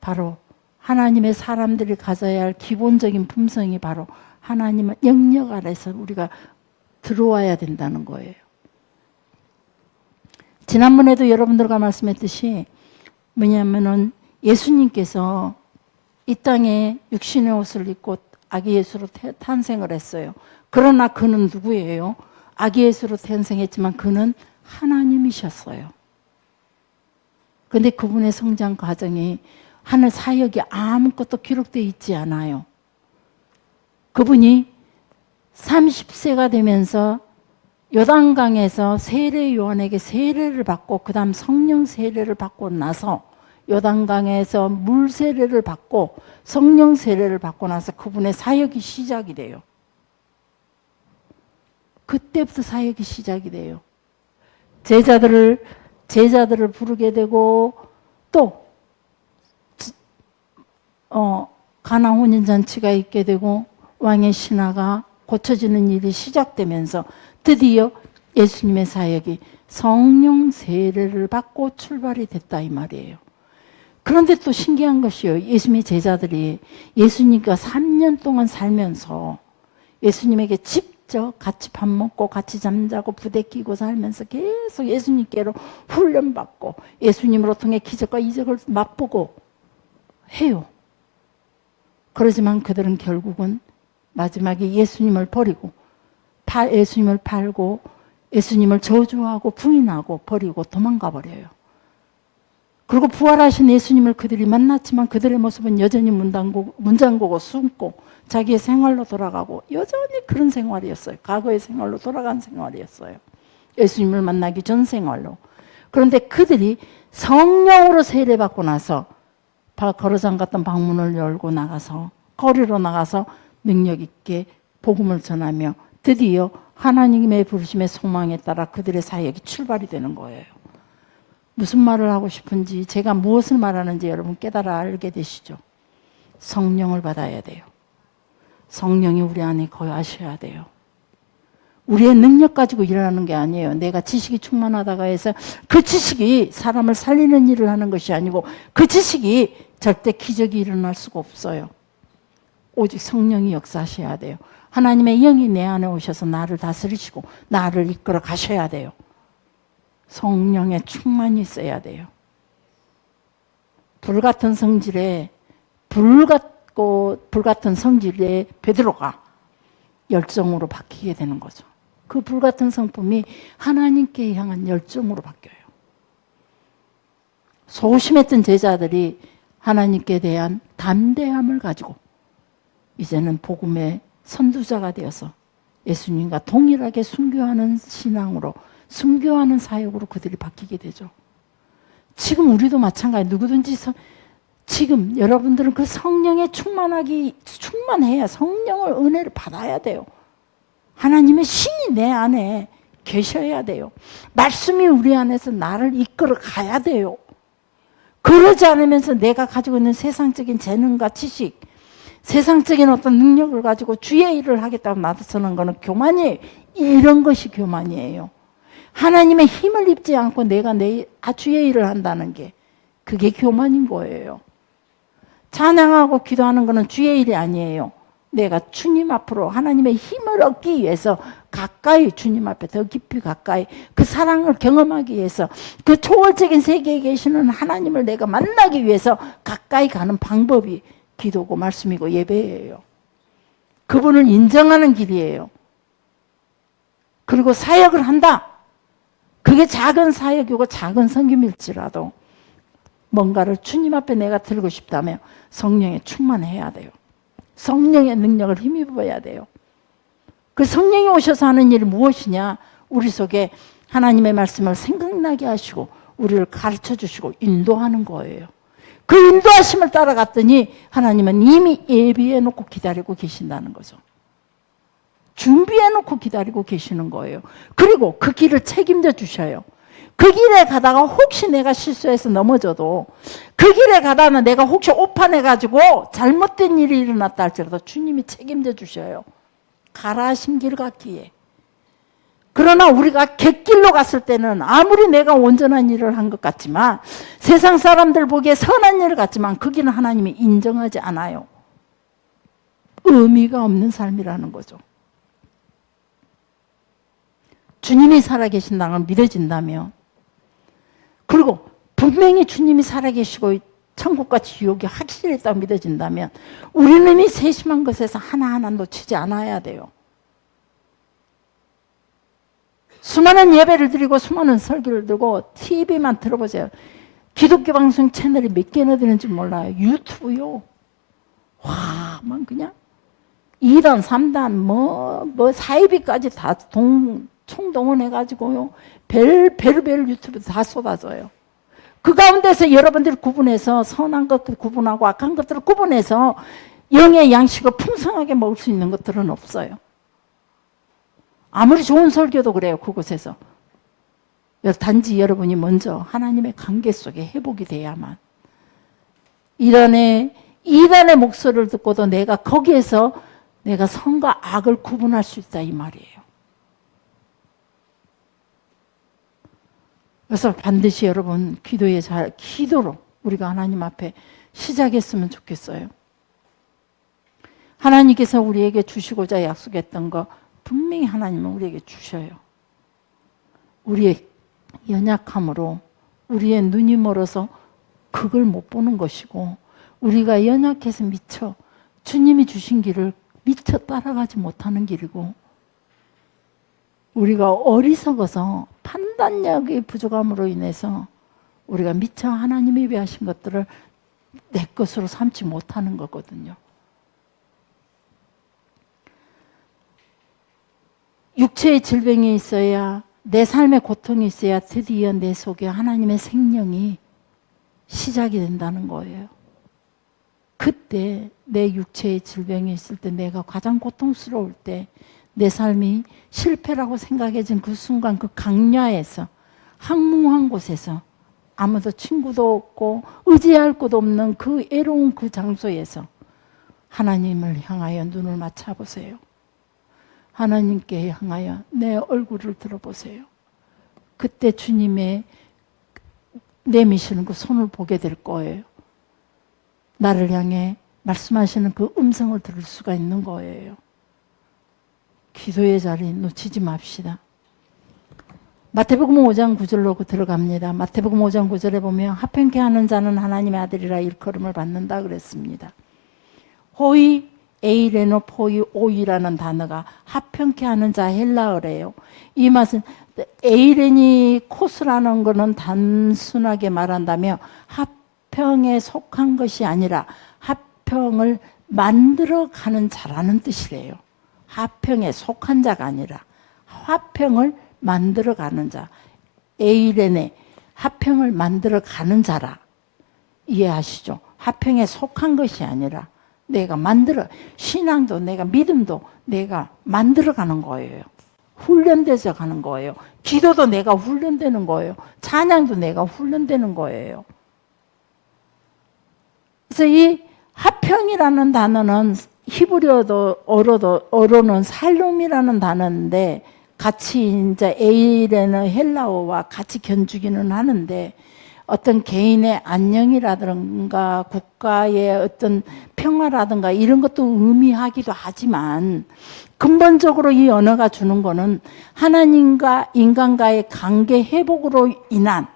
바로 하나님의 사람들이 가져야 할 기본적인 품성이 바로 하나님의 영역 아래에서 우리가 들어와야 된다는 거예요. 지난번에도 여러분들과 말씀했듯이 뭐냐면은 예수님께서 이 땅에 육신의 옷을 입고 아기 예수로 탄생을 했어요. 그러나 그는 누구예요? 아기 예수로 탄생했지만 그는 하나님이셨어요. 그런데 그분의 성장 과정이, 하늘 사역이 아무것도 기록되어 있지 않아요. 그분이 30세가 되면서 요단강에서 세례 요한에게 세례를 받고 그 다음 성령 세례를 받고 나서, 요단강에서 물 세례를 받고 성령 세례를 받고 나서 그분의 사역이 시작이 돼요. 그때부터 사역이 시작이 돼요. 제자들을 부르게 되고, 또 가나 혼인잔치가 있게 되고 왕의 신하가 고쳐지는 일이 시작되면서 드디어 예수님의 사역이 성령 세례를 받고 출발이 됐다 이 말이에요. 그런데 또 신기한 것이요, 예수님의 제자들이 예수님과 3년 동안 살면서 예수님에게 직접 같이 밥 먹고 같이 잠자고 부대 끼고 살면서 계속 예수님께로 훈련받고 예수님으로 통해 기적과 이적을 맛보고 해요. 그러지만 그들은 결국은 마지막에 예수님을 버리고 예수님을 팔고 예수님을 저주하고 부인하고 버리고 도망가 버려요. 그리고 부활하신 예수님을 그들이 만났지만 그들의 모습은 여전히 문 잠그고 숨고 자기의 생활로 돌아가고 여전히 그런 생활이었어요. 과거의 생활로 돌아간 생활이었어요. 예수님을 만나기 전 생활로. 그런데 그들이 성령으로 세례받고 나서 거러장 같은 방문을 열고 나가서 거리로 나가서 능력 있게 복음을 전하며 드디어 하나님의 부르심의 소망에 따라 그들의 사역이 출발이 되는 거예요. 무슨 말을 하고 싶은지, 제가 무엇을 말하는지 여러분 깨달아 알게 되시죠? 성령을 받아야 돼요. 성령이 우리 안에 거하셔야 돼요. 우리의 능력 가지고 일어나는 게 아니에요. 내가 지식이 충만하다가 해서 그 지식이 사람을 살리는 일을 하는 것이 아니고 그 지식이 절대 기적이 일어날 수가 없어요. 오직 성령이 역사하셔야 돼요. 하나님의 영이 내 안에 오셔서 나를 다스리시고 나를 이끌어 가셔야 돼요. 성령의 충만이 있어야 돼요. 불같은 성질의 베드로가 열정으로 바뀌게 되는 거죠. 그 불같은 성품이 하나님께 향한 열정으로 바뀌어요. 소심했던 제자들이 하나님께 대한 담대함을 가지고 이제는 복음의 선두자가 되어서 예수님과 동일하게 순교하는 신앙으로, 순교하는 사역으로 그들이 바뀌게 되죠. 지금 우리도 마찬가지. 누구든지 지금 여러분들은 그 성령에 충만해야, 성령을 은혜를 받아야 돼요. 하나님의 신이 내 안에 계셔야 돼요. 말씀이 우리 안에서 나를 이끌어 가야 돼요. 그러지 않으면서 내가 가지고 있는 세상적인 재능과 지식, 세상적인 어떤 능력을 가지고 주의 일을 하겠다고 나서는 것은 교만이에요. 이런 것이 교만이에요. 하나님의 힘을 입지 않고 내가 주의 일을 한다는 게 그게 교만인 거예요. 찬양하고 기도하는 것은 주의 일이 아니에요. 내가 주님 앞으로 하나님의 힘을 얻기 위해서 가까이, 주님 앞에 더 깊이 가까이 그 사랑을 경험하기 위해서 그 초월적인 세계에 계시는 하나님을 내가 만나기 위해서 가까이 가는 방법이 기도고 말씀이고 예배예요. 그분을 인정하는 길이에요. 그리고 사역을 한다. 그게 작은 사역이고 작은 섬김일지라도 뭔가를 주님 앞에 내가 들고 싶다면 성령에 충만해야 돼요. 성령의 능력을 힘입어야 돼요. 그 성령이 오셔서 하는 일이 무엇이냐? 우리 속에 하나님의 말씀을 생각나게 하시고 우리를 가르쳐 주시고 인도하는 거예요. 그 인도하심을 따라갔더니 하나님은 이미 예비해 놓고 기다리고 계신다는 거죠. 준비해 놓고 기다리고 계시는 거예요. 그리고 그 길을 책임져 주셔요. 그 길에 가다가 혹시 내가 실수해서 넘어져도 그 길에 가다가 내가 혹시 오판해가지고 잘못된 일이 일어났다 할지라도 주님이 책임져 주셔요. 가라 하신 길 같기에. 그러나 우리가 갯길로 갔을 때는 아무리 내가 온전한 일을 한 것 같지만 세상 사람들 보기에 선한 일 같지만 그 길은 하나님이 인정하지 않아요. 의미가 없는 삶이라는 거죠. 주님이 살아계신다는 걸 믿어진다면, 그리고 분명히 주님이 살아계시고 천국과 지옥이 확실히 있다고 믿어진다면 우리는 이 세심한 것에서 하나하나 놓치지 않아야 돼요. 수많은 예배를 드리고 수많은 설교를 들고 TV만 들어보세요. 기독교 방송 채널이 몇 개나 되는지 몰라요. 유튜브요. 와, 막 그냥 2단, 3단, 뭐 사이비까지 다 총동원해가지고요. 별별 유튜브 다 쏟아져요. 그 가운데서 여러분들이 구분해서 선한 것들 구분하고 악한 것들을 구분해서 영의 양식을 풍성하게 먹을 수 있는 것들은 없어요. 아무리 좋은 설교도 그래요. 그곳에서. 단지 여러분이 먼저 하나님의 관계 속에 회복이 돼야만. 이단의 목소리를 듣고도 내가 거기에서 내가 선과 악을 구분할 수 있다 이 말이에요. 그래서 반드시 여러분 기도로 우리가 하나님 앞에 시작했으면 좋겠어요. 하나님께서 우리에게 주시고자 약속했던 거 분명히 하나님은 우리에게 주셔요. 우리의 연약함으로 우리의 눈이 멀어서 그걸 못 보는 것이고 우리가 연약해서 미처 주님이 주신 길을 미처 따라가지 못하는 길이고 우리가 어리석어서 판단력의 부족함으로 인해서 우리가 미처 하나님이 예비하신 것들을 내 것으로 삼지 못하는 거거든요. 육체의 질병이 있어야 내 삶의 고통이 있어야 드디어 내 속에 하나님의 생명이 시작이 된다는 거예요. 그때 내 육체의 질병이 있을 때 내가 가장 고통스러울 때 내 삶이 실패라고 생각해진 그 순간 그 강야에서 항무한 곳에서 아무도 친구도 없고 의지할 곳 없는 그 애로운 그 장소에서 하나님을 향하여 눈을 맞춰보세요. 하나님께 향하여 내 얼굴을 들어보세요. 그때 주님의 내미시는 그 손을 보게 될 거예요. 나를 향해 말씀하시는 그 음성을 들을 수가 있는 거예요. 기도의 자리 놓치지 맙시다. 마태복음 5장 9절로 들어갑니다. 마태복음 5장 9절에 보면 합평케 하는 자는 하나님의 아들이라 일컬음을 받는다 그랬습니다. 호이 에이레노 포이 오이라는 단어가 합평케 하는 자 헬라어래요. 이 말은 에이레니 코스라는 것은 단순하게 말한다면 합평에 속한 것이 아니라 합평을 만들어가는 자라는 뜻이래요. 합평에 속한 자가 아니라 화평을 만들어가는 자. 에이레네 합평을 만들어가는 자라. 이해하시죠? 합평에 속한 것이 아니라 내가 만들어 신앙도 내가 믿음도 내가 만들어가는 거예요. 훈련돼서 가는 거예요. 기도도 내가 훈련되는 거예요. 찬양도 내가 훈련되는 거예요. 그래서 이 화평이라는 단어는 히브리어로는 살롬이라는 단어인데 같이 이제 에이레는 헬라어와 같이 견주기는 하는데 어떤 개인의 안녕이라든가 국가의 어떤 평화라든가 이런 것도 의미하기도 하지만 근본적으로 이 언어가 주는 거는 하나님과 인간과의 관계 회복으로 인한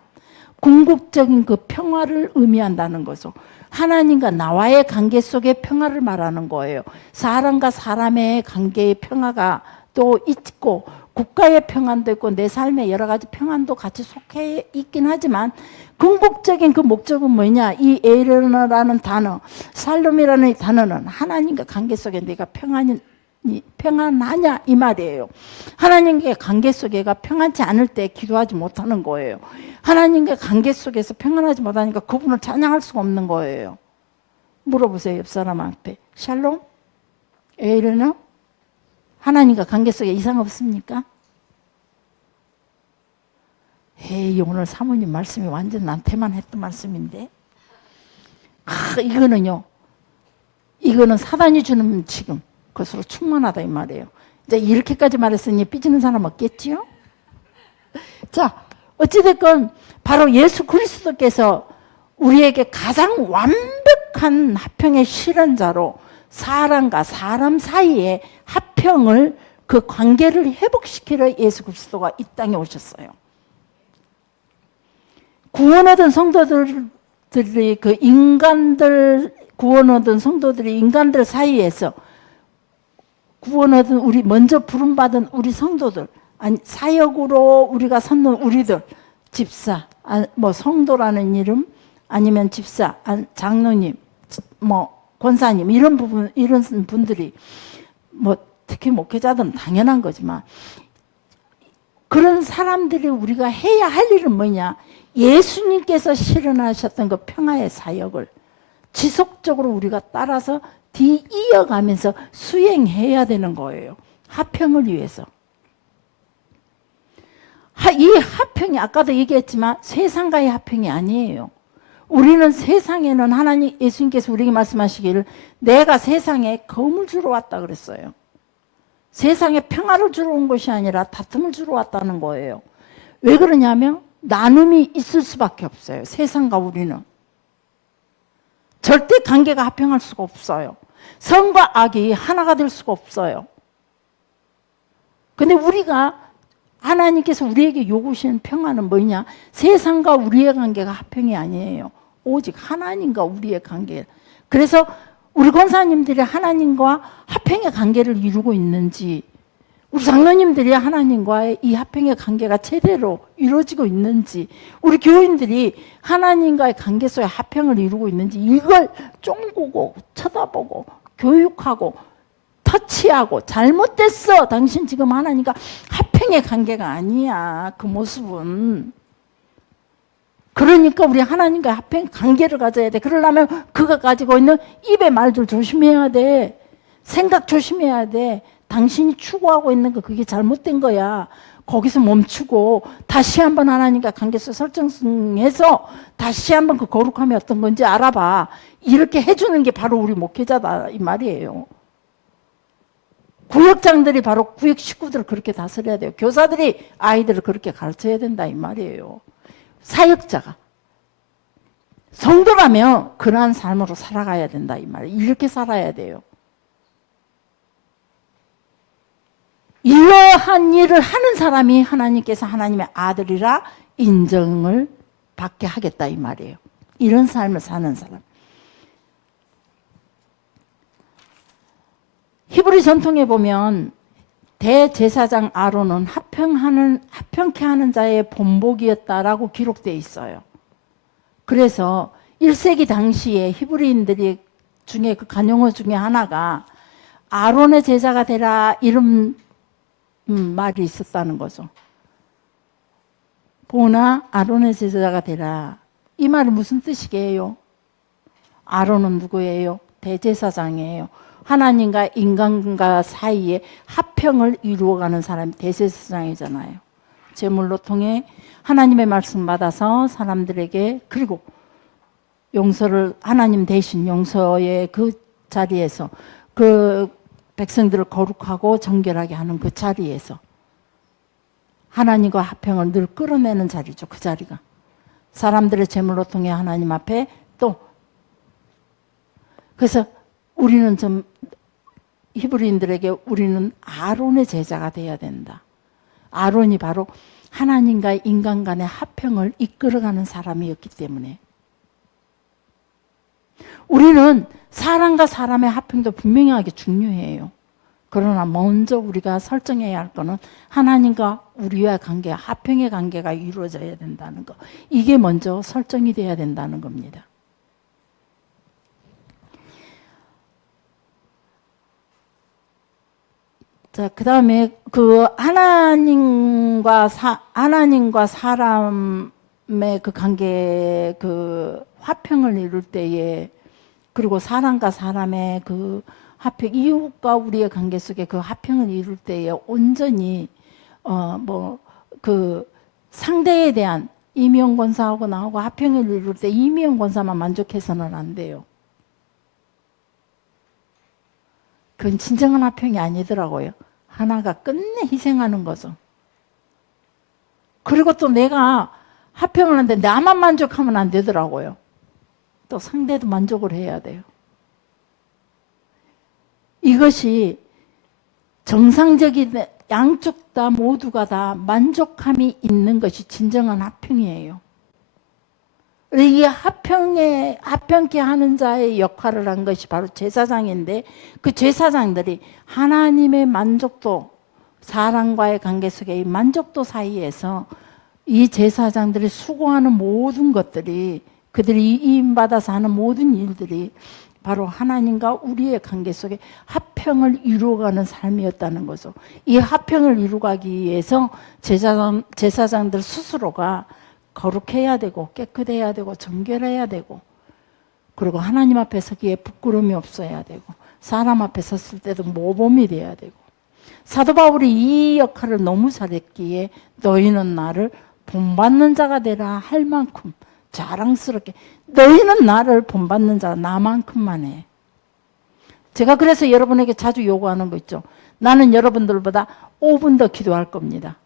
궁극적인 그 평화를 의미한다는 거죠. 하나님과 나와의 관계 속의 평화를 말하는 거예요. 사람과 사람의 관계의 평화가 또 있고 국가의 평안도 있고 내 삶의 여러 가지 평안도 같이 속해 있긴 하지만 궁극적인 그 목적은 뭐냐? 이 에르나라는 단어, 살롬이라는 단어는 하나님과 관계 속에 내가 평안하냐 이 말이에요. 하나님과 관계 속에가 평안치 않을 때 기도하지 못하는 거예요. 하나님과 관계 속에서 평안하지 못하니까 그분을 찬양할 수가 없는 거예요. 물어보세요. 옆 사람한테. 샬롬? 에르나? 하나님과 관계 속에 이상 없습니까? 에이, 오늘 사모님 말씀이 완전 나한테만 했던 말씀인데. 이거는 사단이 주는 지금 그것으로 충만하다 이 말이에요. 이제 이렇게까지 말했으니 삐지는 사람 없겠지요? 자, 어찌됐건 바로 예수 그리스도께서 우리에게 가장 완벽한 화평의 실현자로 사람과 사람 사이의 화평을 그 관계를 회복시키려 예수 그리스도가 이 땅에 오셨어요. 구원 얻은 성도들이 구원 얻은 성도들이 인간들 사이에서 구원 얻은 우리 먼저 부름받은 우리 성도들 아니 사역으로 우리가 선는 우리들 집사 뭐 성도라는 이름 아니면 집사 장로님 뭐 권사님 이런 분들이 뭐 특히 목회자들은 당연한 거지만 그런 사람들이 우리가 해야 할 일은 뭐냐? 예수님께서 실현하셨던 그 평화의 사역을 지속적으로 우리가 따라서 이어가면서 수행해야 되는 거예요. 화평을 위해서. 이 화평이 아까도 얘기했지만 세상과의 화평이 아니에요. 우리는 세상에는 하나님 예수님께서 우리에게 말씀하시기를 내가 세상에 검을 주러 왔다 그랬어요. 세상에 평화를 주러 온 것이 아니라 다툼을 주러 왔다는 거예요. 왜 그러냐면 나눔이 있을 수밖에 없어요. 세상과 우리는. 절대 관계가 화평할 수가 없어요. 선과 악이 하나가 될 수가 없어요. 근데 우리가 하나님께서 우리에게 요구하시는 평화는 뭐냐? 세상과 우리의 관계가 화평이 아니에요. 오직 하나님과 우리의 관계. 그래서 우리 권사님들이 하나님과 화평의 관계를 이루고 있는지 우리 장로님들이 하나님과의 이 화평의 관계가 제대로 이루어지고 있는지 우리 교인들이 하나님과의 관계 속에 화평을 이루고 있는지 이걸 쫑보고 쳐다보고 교육하고 터치하고 잘못됐어. 당신 지금 하나님과 화평의 관계가 아니야. 그 모습은. 그러니까 우리 하나님과 화평의 관계를 가져야 돼. 그러려면 그가 가지고 있는 입의 말들 조심해야 돼. 생각 조심해야 돼. 당신이 추구하고 있는 거 그게 잘못된 거야. 거기서 멈추고 다시 한번 하나님과 관계에서 설정해서 다시 한번 그 거룩함이 어떤 건지 알아봐. 이렇게 해주는 게 바로 우리 목회자다 이 말이에요. 구역장들이 바로 구역 식구들을 그렇게 다스려야 돼요. 교사들이 아이들을 그렇게 가르쳐야 된다 이 말이에요. 사역자가. 성도라면 그러한 삶으로 살아가야 된다 이 말이에요. 이렇게 살아야 돼요. 이러한 일을 하는 사람이 하나님께서 하나님의 아들이라 인정을 받게 하겠다 이 말이에요. 이런 삶을 사는 사람. 히브리 전통에 보면 대제사장 아론은 화평케 하는 자의 본복이었다라고 기록되어 있어요. 그래서 1세기 당시에 히브리인들이 중에 그 간용어 중에 하나가 아론의 제자가 되라 이런 말이 있었다는 거죠. 보나 아론의 제자가 되라. 이 말은 무슨 뜻이게요? 아론은 누구예요? 대제사장이에요. 하나님과 인간과 사이에 화평을 이루어가는 사람이 대제사장이잖아요. 제물로 통해 하나님의 말씀 받아서 사람들에게, 그리고 용서를, 하나님 대신 용서의 그 자리에서 그 백성들을 거룩하고 정결하게 하는 그 자리에서 하나님과 화평을 늘 끌어내는 자리죠. 그 자리가 사람들의 제물로 통해 하나님 앞에 또, 그래서 우리는 좀 히브리인들에게 우리는 아론의 제자가 되어야 된다. 아론이 바로 하나님과 인간 간의 화평을 이끌어가는 사람이었기 때문에 우리는 사람과 사람의 화평도 분명하게 중요해요. 그러나 먼저 우리가 설정해야 할 것은 하나님과 우리와의 관계, 화평의 관계가 이루어져야 된다는 것. 이게 먼저 설정이 돼야 된다는 겁니다. 자, 그 다음에 그 하나님과 사람의 그 관계, 그 화평을 이룰 때에, 그리고 사람과 사람의 그 화평, 이웃과 우리의 관계 속에 그 화평을 이룰 때에 온전히 그 상대에 대한 이미영 권사하고 나하고 화평을 이룰 때 이미영 권사만 만족해서는 안 돼요. 그건 진정한 화평이 아니더라고요. 하나가 끝내 희생하는 거죠. 그리고 또 내가 화평을 하는데 나만 만족하면 안 되더라고요. 또 상대도 만족을 해야 돼요. 이것이 정상적인, 양쪽 다 모두가 다 만족함이 있는 것이 진정한 화평이에요. 이 화평케 하는 자의 역할을 한 것이 바로 제사장인데, 그 제사장들이 하나님의 만족도, 사람과의 관계 속에 이 만족도 사이에서 이 제사장들이 수고하는 모든 것들이, 그들이 이임받아서 하는 모든 일들이 바로 하나님과 우리의 관계 속에 화평을 이루어가는 삶이었다는 거죠. 이 화평을 이루어가기 위해서 제사장들 스스로가 거룩해야 되고 깨끗해야 되고 정결해야 되고, 그리고 하나님 앞에 서기에 부끄러움이 없어야 되고, 사람 앞에 섰을 때도 모범이 돼야 되고, 사도 바울이 이 역할을 너무 잘했기에 너희는 나를 본받는 자가 되라 할 만큼 자랑스럽게, 너희는 나를 본받는 자, 나만큼만 해. 제가 그래서 여러분에게 자주 요구하는 거 있죠. 나는 여러분들보다 5분 더 기도할 겁니다.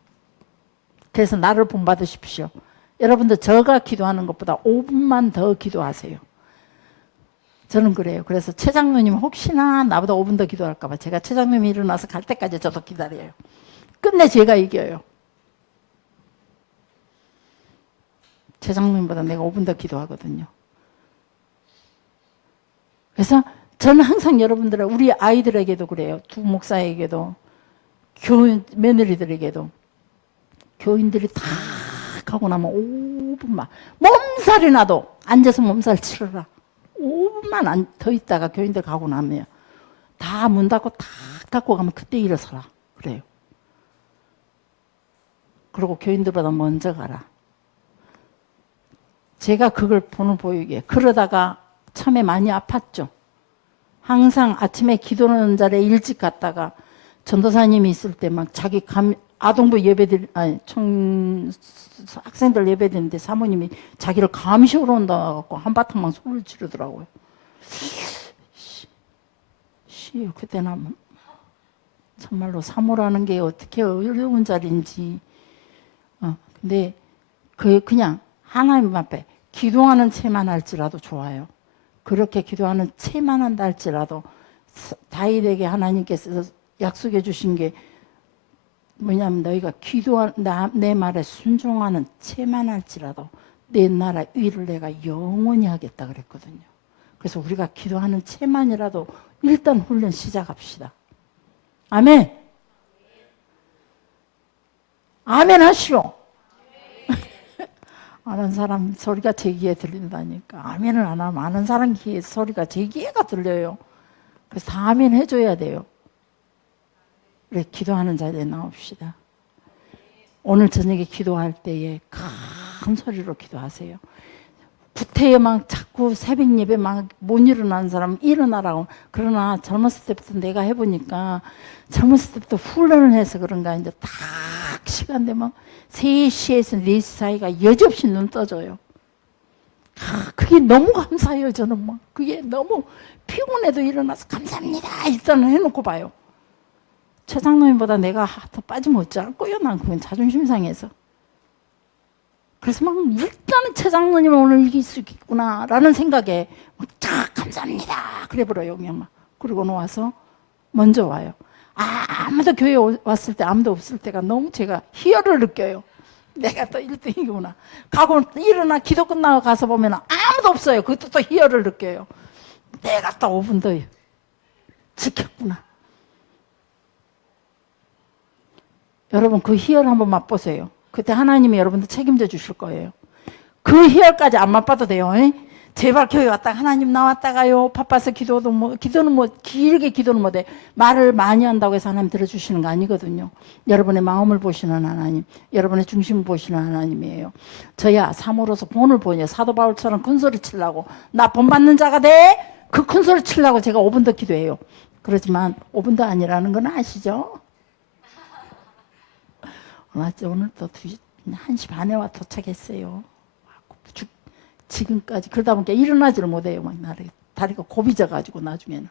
그래서 나를 본받으십시오. 여러분들 제가 기도하는 것보다 5분만 더 기도하세요. 저는 그래요. 그래서 최 장로님 혹시나 나보다 5분 더 기도할까 봐 제가 최 장로님이 일어나서 갈 때까지 저도 기다려요. 끝내 제가 이겨요. 최 장로님보다 내가 5분 더 기도하거든요. 그래서 저는 항상 여러분들, 우리 아이들에게도 그래요. 두 목사에게도, 며느리들에게도, 교인들이 다 하고 나면 5분만, 몸살이 나도 앉아서 몸살 치러라. 5분만 더 있다가 교인들 가고 나면 다 문 닫고 탁 닫고 가면 그때 일어서라 그래요. 그리고 교인들보다 먼저 가라. 제가 그걸 본을 보이게, 그러다가 처음에 많이 아팠죠. 항상 아침에 기도하는 자리에 일찍 갔다가 전도사님이 있을 때 막 자기 아동부 예배들, 학생들 예배드리는데 사모님이 자기를 감시하러 온다고 한바탕만 소리를 지르더라고요. 그때는 정말로 사모라는 게 어떻게 어려운 자리인지. 근데 그냥 하나님 앞에 기도하는 채만 할지라도 좋아요. 그렇게 기도하는 채만 한다 할지라도, 다윗에게 하나님께서 약속해 주신 게 뭐냐면, 너희가 내 말에 순종하는 채만 할지라도 내 나라 위를 내가 영원히 하겠다 그랬거든요. 그래서 우리가 기도하는 채만이라도 일단 훈련 시작합시다. 아멘. 아멘 하시오. 아는 사람 소리가 제 귀에 들린다니까. 아멘을 안 하면 아는 사람 귀에 소리가 제 귀에가 들려요. 그래서 다 아멘 해줘야 돼요. 그래, 기도하는 자리에 나옵시다. 오늘 저녁에 기도할 때에 큰 소리로 기도하세요. 구태여 막 자꾸 새벽 예배 막 못 일어나는 사람 일어나라고. 그러나 젊었을 때부터 내가 해보니까 젊었을 때부터 훈련을 해서 그런가 이제 딱 시간 되면 3시에서 4시 사이가 여지없이 눈 떠져요. 그게 너무 감사해요. 저는 막 그게 너무 피곤해도 일어나서 감사합니다 일단은 해놓고 봐요. 최 장로님보다 내가 더 빠지면 어찌할 거예요. 난 그건 자존심 상해서. 그래서 막 일단은 최 장로님은 오늘 이길 수 있구나 라는 생각에 쫙 감사합니다 그래버려요. 그냥 막. 그리고 와서 먼저 와요. 아무도 교회 왔을 때 아무도 없을 때가 너무 제가 희열을 느껴요. 내가 또 1등이구나. 가고 일어나 기도 끝나고 가서 보면 아무도 없어요. 그것도 또 희열을 느껴요. 내가 또 5분 더 지켰구나. 여러분 그 희열 한번 맛보세요. 그때 하나님이 여러분들 책임져 주실 거예요. 그 희열까지 안 맛봐도 돼요. 제발 교회 왔다가 하나님 나왔다가요. 바빠서 기도는 길게 기도는 못해. 말을 많이 한다고 해서 하나님 들어주시는 거 아니거든요. 여러분의 마음을 보시는 하나님, 여러분의 중심을 보시는 하나님이에요. 저야 사모로서 본을 보냐. 사도 바울처럼 큰소리 치려고 나 본받는 자가 돼? 그 큰소리 치려고 제가 5분 더 기도해요. 그렇지만 5분도 아니라는 건 아시죠? 오늘 또 1시 반에 와 도착했어요. 지금까지 그러다 보니까 일어나지를 못해요. 막 다리가 곱이져가지고 나중에는.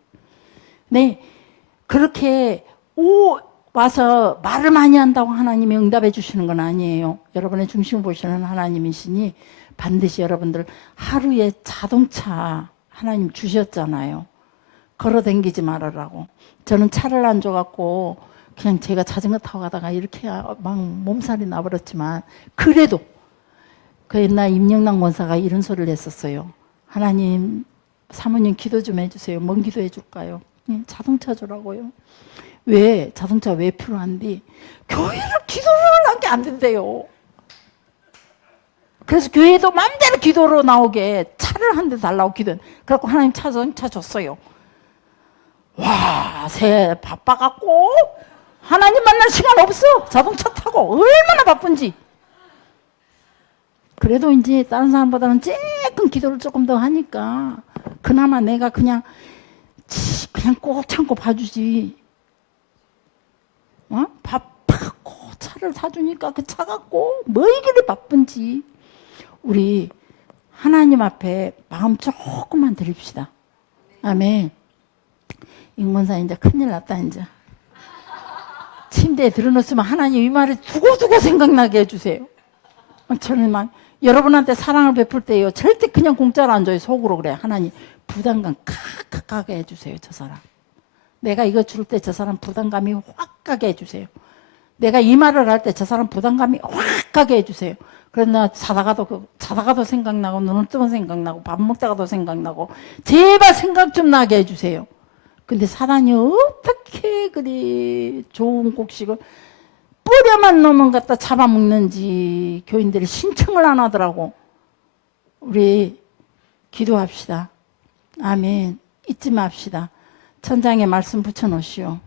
네, 그렇게 와서 말을 많이 한다고 하나님이 응답해 주시는 건 아니에요. 여러분의 중심을 보시는 하나님이시니 반드시 여러분들 하루에 자동차 하나님 주셨잖아요. 걸어 다니지 말으라고. 저는 차를 안 줘갖고 그냥 제가 자전거 타고 가다가 이렇게 막 몸살이 나버렸지만 그래도 그 옛날 임영남 권사가 이런 소리를 했었어요. 하나님 사모님 기도 좀 해주세요. 뭔 기도 해줄까요? 자동차 주라고요. 왜? 자동차 왜 필요한데? 교회를 기도를 하는 게 안 된대요. 그래서 교회도 마음대로 기도로 나오게 차를 한 대 달라고 기도해. 그래갖고 하나님 자동차 줬어요. 와, 새 바빠갖고 하나님 만날 시간 없어. 자동차 타고 얼마나 바쁜지. 그래도 이제 다른 사람보다는 조금 기도를 조금 더 하니까 그나마 내가 그냥 꼭 참고 봐주지. 바빠갖고 차를 사주니까 그 차 갖고 뭐 이리 바쁜지. 우리 하나님 앞에 마음 조금만 드립시다. 아멘. 임권사 이제 큰일 났다 이제. 침대에 들어놓으면 하나님 이 말을 두고두고 생각나게 해주세요. 저는 막 여러분한테 사랑을 베풀 때요 절대 그냥 공짜로 안 줘요. 속으로 그래. 하나님 부담감 칵 가게 해주세요. 저 사람. 내가 이거 줄 때 저 사람 부담감이 확 가게 해주세요. 내가 이 말을 할 때 저 사람 부담감이 확 가게 해주세요. 그러나 자다가도 생각나고 눈을 뜨면 생각나고 밥 먹다가도 생각나고 제발 생각 좀 나게 해주세요. 근데 사단이 어떻게 그리 좋은 곡식을 뿌려만 넣으면 갖다 잡아먹는지 교인들이 신청을 안 하더라고. 우리 기도합시다. 아멘. 잊지 맙시다. 천장에 말씀 붙여놓으시오.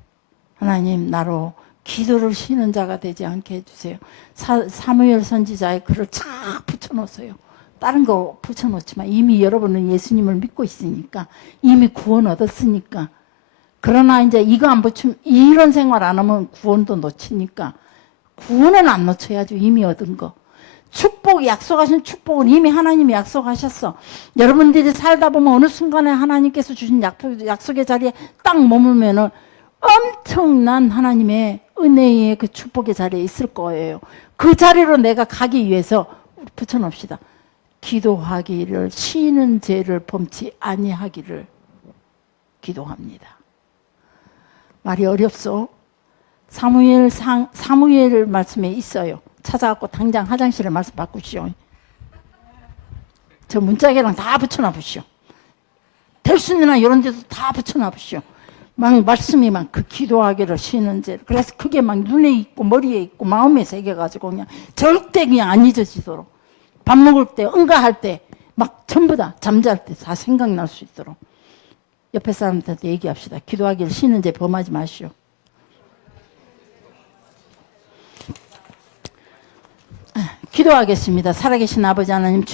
하나님 나로 기도를 쉬는 자가 되지 않게 해주세요. 사무엘 선지자의 글을 쫙 붙여놓으세요. 다른 거 붙여놓지만 이미 여러분은 예수님을 믿고 있으니까 이미 구원 얻었으니까. 그러나 이제 이거 안 붙이면 이런 생활 안 하면 구원도 놓치니까 구원은 안 놓쳐야죠. 이미 얻은 거. 축복, 약속하신 축복은 이미 하나님이 약속하셨어. 여러분들이 살다 보면 어느 순간에 하나님께서 주신 약속의 자리에 딱 머물면은 엄청난 하나님의 은혜의 그 축복의 자리에 있을 거예요. 그 자리로 내가 가기 위해서 붙여놓읍시다. 기도하기를 쉬는 죄를 범치 아니하기를 기도합니다. 말이 어렵소? 사무엘 말씀에 있어요. 찾아갖고 당장 화장실에 말씀 바꾸시오. 저 문짝이랑 다 붙여놔보시오. 델순이나 이런 데도 다 붙여놔보시오. 막 말씀이 막 그 기도하기를 쉬는 죄. 그래서 그게 막 눈에 있고 머리에 있고 마음에 새겨가지고 그냥 절대 그냥 안 잊어지도록 밥 먹을 때 응가할 때 막 전부 다 잠잘 때 다 생각날 수 있도록 옆에 사람들한테 얘기합시다. 기도하기를 쉬는 죄 범하지 마시오. 기도하겠습니다. 살아계신 아버지 하나님